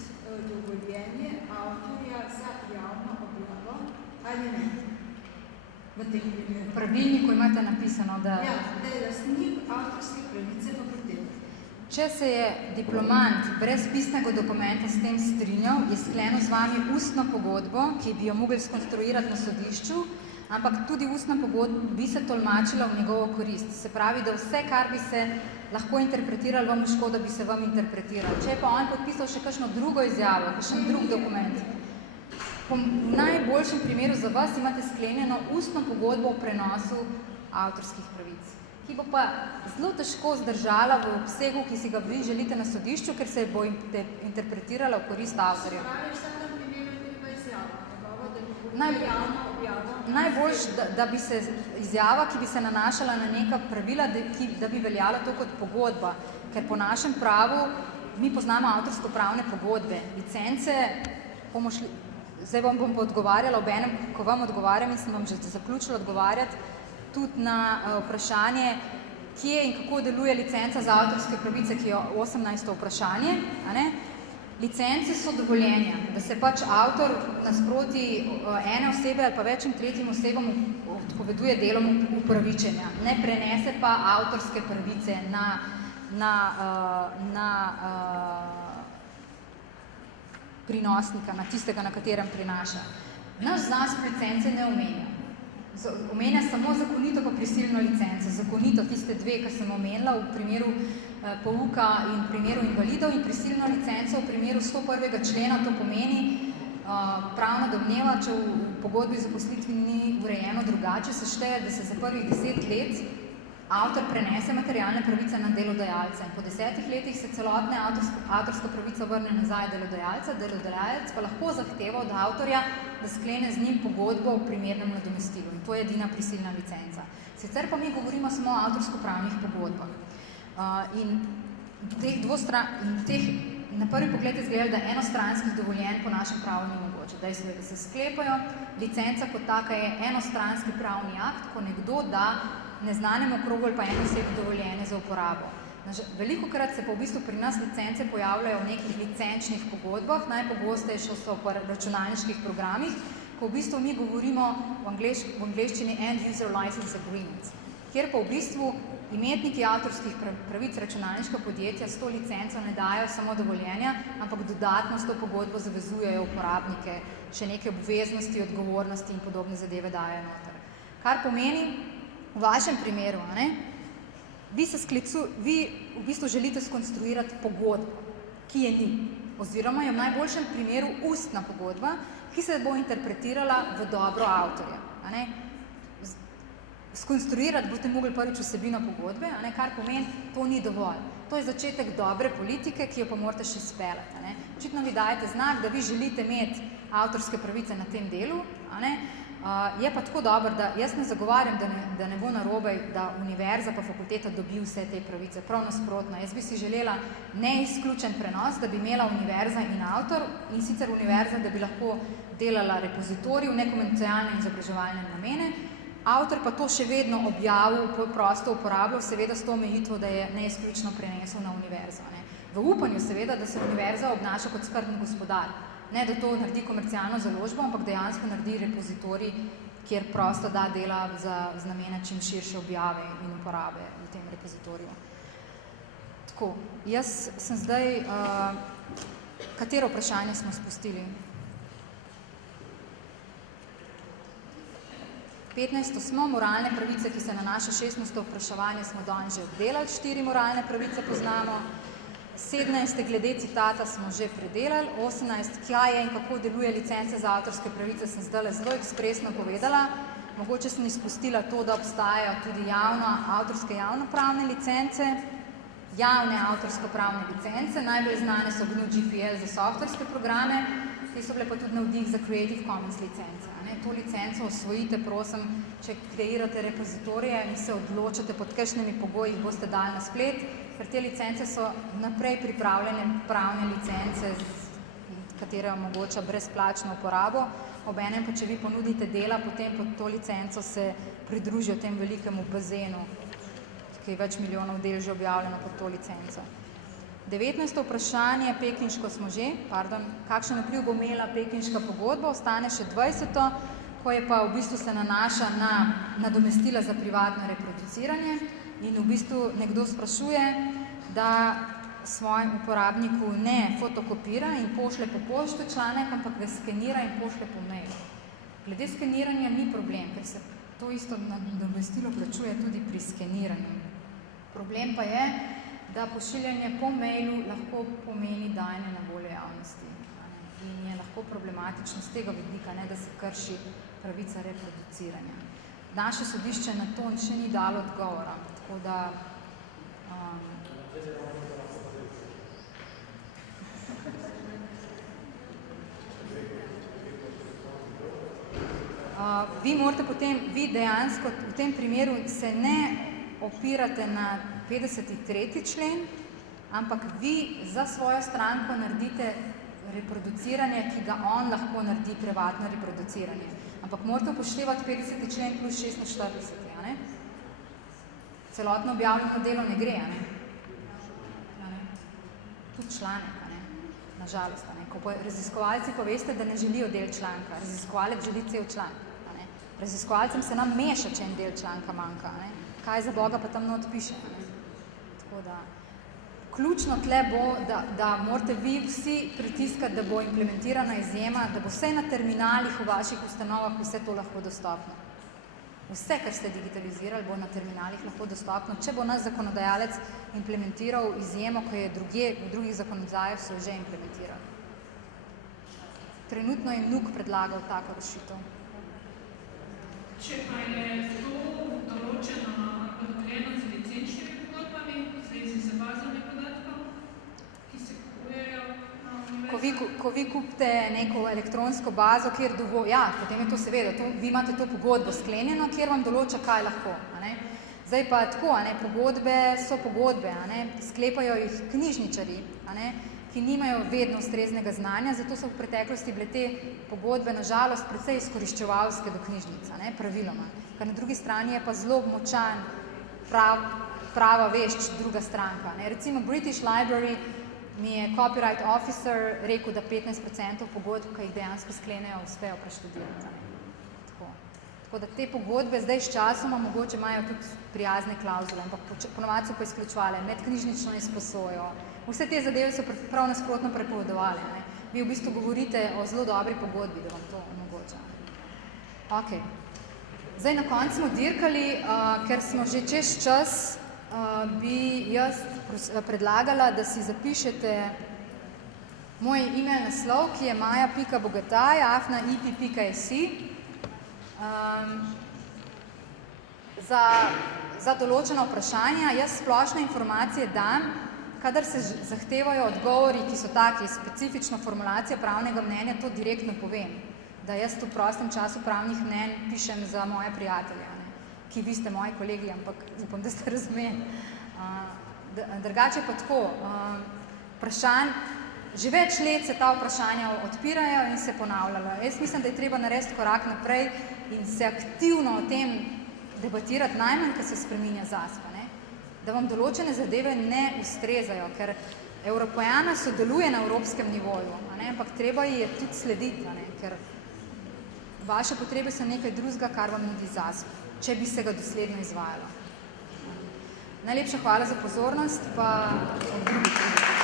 dovoljenje avtorja za javno objavo ali ne? V tem primeru. V pravilniku imate napisano, da... Ja, da je lastnik avtorske pravice fakultete. Če se je diplomant brez pisnega dokumenta s tem strinjal, je sklenil z vami ustno pogodbo, ki bi jo mogli skonstruirati na sodišču, ampak tudi ustna pogodba bi se tolmačila v njegovo korist. Se pravi, da vse, kar bi se lahko interpretiralo vam v škodo, bi se vam interpretiralo. Če je pa on podpisal še kakšno drugo izjavo, kakšen drug dokument, v najboljšem primeru za vas imate sklenjeno ustno pogodbo o prenosu avtorskih pravic, ki bo pa zelo težko zdržala v obsegu, ki si ga vi želite na sodišču, ker se bo interpretirala v korist avtorja. Najboljš, da bi se izjava, ki bi se nanašala na neka pravila, da bi veljala to kot pogodba, ker po našem pravu mi poznamo avtorsko-pravne pogodbe. Licence bomo šli, zdaj vam bom pa odgovarjala ob enem, ko vam odgovarjam in sem vam že zaključila odgovarjati, tudi na vprašanje, kje in kako deluje licenca za avtorske pravice, ki je 18. vprašanje. Licence so dovoljenja, da se pač avtor nasproti ene osebe ali pa večjim tretjim osebam odpoveduje delom upravičenja. Ne prenese pa avtorske pravice na prinosnika, na tistega, na katerem prinaša. Naš ZASP licence ne omenja. Omenja samo zakonito pa prisilno licenco. Zakonito, tiste dve, ki sem omenila v primeru pouka in v primeru invalidov, in prisilno licenco v primeru 101. člena, to pomeni pravna domneva, če v pogodbi zaposlitvi ni urejeno drugače, se šteje, da se za prvih 10 let avtor prenese materialne pravice na delodajalca in po 10 letih se celotna avtorska pravica vrne nazaj delodajalca, delodajalec pa lahko zahteva od avtorja, da sklene z njim pogodbo o primernem nadomestilu. In to je edina prisilna licenca. Sicer pa mi govorimo samo o avtorsko-pravnih pogodbah. In na prvi pogled je izgledalo, da enostranskih dovoljenj po našem pravu ni mogoče. Dejstvo je, da se sklepajo. Licenca kot taka je enostranski pravni akt, ko nekdo da neznanemu krogu ali pa eno osebi dovoljenje za uporabo. Velikokrat se pa v bistvu pri nas licence pojavljajo v nekih licenčnih pogodbah, najpogosteje so v računalniških programih, ko v bistvu mi govorimo v angleščini End User License Agreement, kjer pa v bistvu imetniki avtorskih pravic računalniška podjetja s to licenco ne dajo samo dovoljenja, ampak dodatno s to pogodbo zavezujejo uporabnike, še neke obveznosti, odgovornosti in podobne zadeve dajo noter. Kar pomeni, v vašem primeru, vi v bistvu želite skonstruirati pogodbo, ki je ni, oziroma je v najboljšem primeru ustna pogodba, ki se bo interpretirala v dobro avtorja. Skonstruirati boste mogli prvič vsebino pogodbe, kar pomeni, to ni dovolj. To je začetek dobre politike, ki jo pa morate še speljati. Očitno vi dajete znak, da vi želite imeti avtorske pravice na tem delu, Je pa tako dobro, da jaz ne zagovarjam, da ne bo narobe, da univerza pa fakulteta dobi vse te pravice. Prav nasprotno. Jaz bi si želela neizključen prenos, da bi imela univerza in avtor, in sicer univerza, da bi lahko delala repozitorij v nekomercialne in izobraževalne namene, avtor pa to še vedno objavil, prosto uporabljal, seveda s to omejitvo, da je neizključno prenesel na univerzo. Ne. V upanju seveda, da se univerza obnaša kot skrbni gospodar. Ne, da to naredi komercialno založbo, ampak dejansko naredi repozitorij, kjer prosto da dela z namene čim širše objave in uporabe v tem repozitoriju. Tako, jaz sem zdaj, katero vprašanje smo spustili? 15. smo, moralne pravice, ki se nanaša 16. vprašanje, smo danes že obdelali, 4 moralne pravice poznamo. 17. glede citata smo že predelali, 18. kaj je in kako deluje licence za avtorske pravice, sem zdaj zelo ekspresno povedala. Mogoče sem izpustila to, da obstajajo tudi avtorske javnopravne licence, javne avtorsko-pravne licence, najbolj znane so GNU GPL za softverske programe, ki so bile pa tudi navdih za Creative Commons licence. To licenco osvojite, prosim, če kreirate repozitorije in se odločate, pod kakšnimi pogoji jih boste dali na splet, ker te licence so naprej pripravljene pravne licence, katere omogoča brezplačno uporabo. Obenem pa, če vi ponudite dela, potem pod to licenco se pridružijo tem velikemu bazenu, ki je več milijonov del že objavljeno pod to licenco. 19. vprašanje, pekinško smo že, kakšen vpliv bo imela pekinška pogodba, ostane še 20. ko je pa v bistvu se nanaša na nadomestila za privatno reproduciranje in v bistvu nekdo sprašuje, da svojim uporabniku ne fotokopira in pošle po poštu članek, ampak ga skenira in pošle po mailu. Glede skeniranja ni problem, ker se to isto nadomestilo plačuje tudi pri skeniranju. Problem pa je, da pošiljanje po mailu lahko pomeni dajanje na voljo javnosti in je lahko problematično z tega vidika, ne, da se krši pravica reproduciranja. Naše sodišče na to še ni dalo odgovora, tako da vi morate potem, vi dejansko v tem primeru se ne opirate na 53. člen, ampak vi za svojo stranko naredite reproduciranje, ki ga on lahko naredi privatno reproduciranje. Ampak morate upoštevati 50. člen plus 46. Ne? Celotno objavljeno delo ne gre, ne? Tudi članek, ne? Nažalost. Ne? Ko raziskovalci poveste, da ne želijo del članka, raziskovalec želi cel članek. Ne? Raziskovalcem se nam meša, če en del članka manjka. Ne? Kaj za Boga pa tam not piše. Ne? Tako da, ključno tle bo, da morate vi vsi pritiskati, da bo implementirana izjema, da bo vse na terminalih v vaših ustanovah vse to lahko dostopno. Vse, kar ste digitalizirali, bo na terminalih lahko dostopno, če bo naš zakonodajalec implementiral izjemo, ko je v drugih zakonodajah so že implementirali. Trenutno je NUK predlagal tako rešitev. Če pa je to določeno dovoljeno z licenčnimi pogodbami, v zvezi z bazami podatkov, ki se kupujejo na univerzi? Ko vi kupite neko elektronsko bazo, kjer potem je to seveda, vi imate to pogodbo sklenjeno, kjer vam določa, kaj lahko. Zdaj pa tako, pogodbe so pogodbe, sklepajo jih knjižničarji, ki nimajo vedno ustreznega znanja, zato so v preteklosti bile te pogodbe na žalost precej izkoriščevalske do knjižnica, praviloma. Ker na drugi strani je pa zelo močan prava vešč druga stranka. Recimo British Library mi je copyright officer rekel, da 15% pogodb, ki jih dejansko sklenejo, uspejo preštudirati. Tako da te pogodbe zdaj s časoma mogoče imajo tudi prijazne klauzule, ampak ponovadi so pa izključevale medknjižnično izposojo. Vse te zadeve so prav nasprotno prepovedovale. Vi v bistvu govorite o zelo dobri pogodbi, da vam to omogoča. Ok. Zdaj na koncu smo dirkali, ker smo že čez čas, bi jaz predlagala, da si zapišete moj e-mail naslov, ki je maja.bogataj@ip.si. Za določena vprašanja. Jaz splošne informacije dam, kadar se zahtevajo odgovori, ki so taki, specifična formulacija pravnega mnenja, to direktno povem. da jaz v prostem času pravnih mnenj pišem za moje prijatelje, ne? Ki vi ste moji kolegi, ampak upam, da ste razumeli. Drugače pa tako, že več let se ta vprašanja odpirajo in se ponavljajo. Jaz mislim, da je treba narediti korak naprej in se aktivno o tem debatirati najmanj, ko se spreminja ZASP, ne? Da vam določene zadeve ne ustrezajo, ker Evropejana sodeluje na evropskem nivoju, ne? Ampak treba ji je tudi slediti, ne? Ker vaše potrebe so nekaj drugega, kar vam nudi ZASP, če bi se ga dosledno izvajalo. Najlepša hvala za pozornost, pa ob drugi.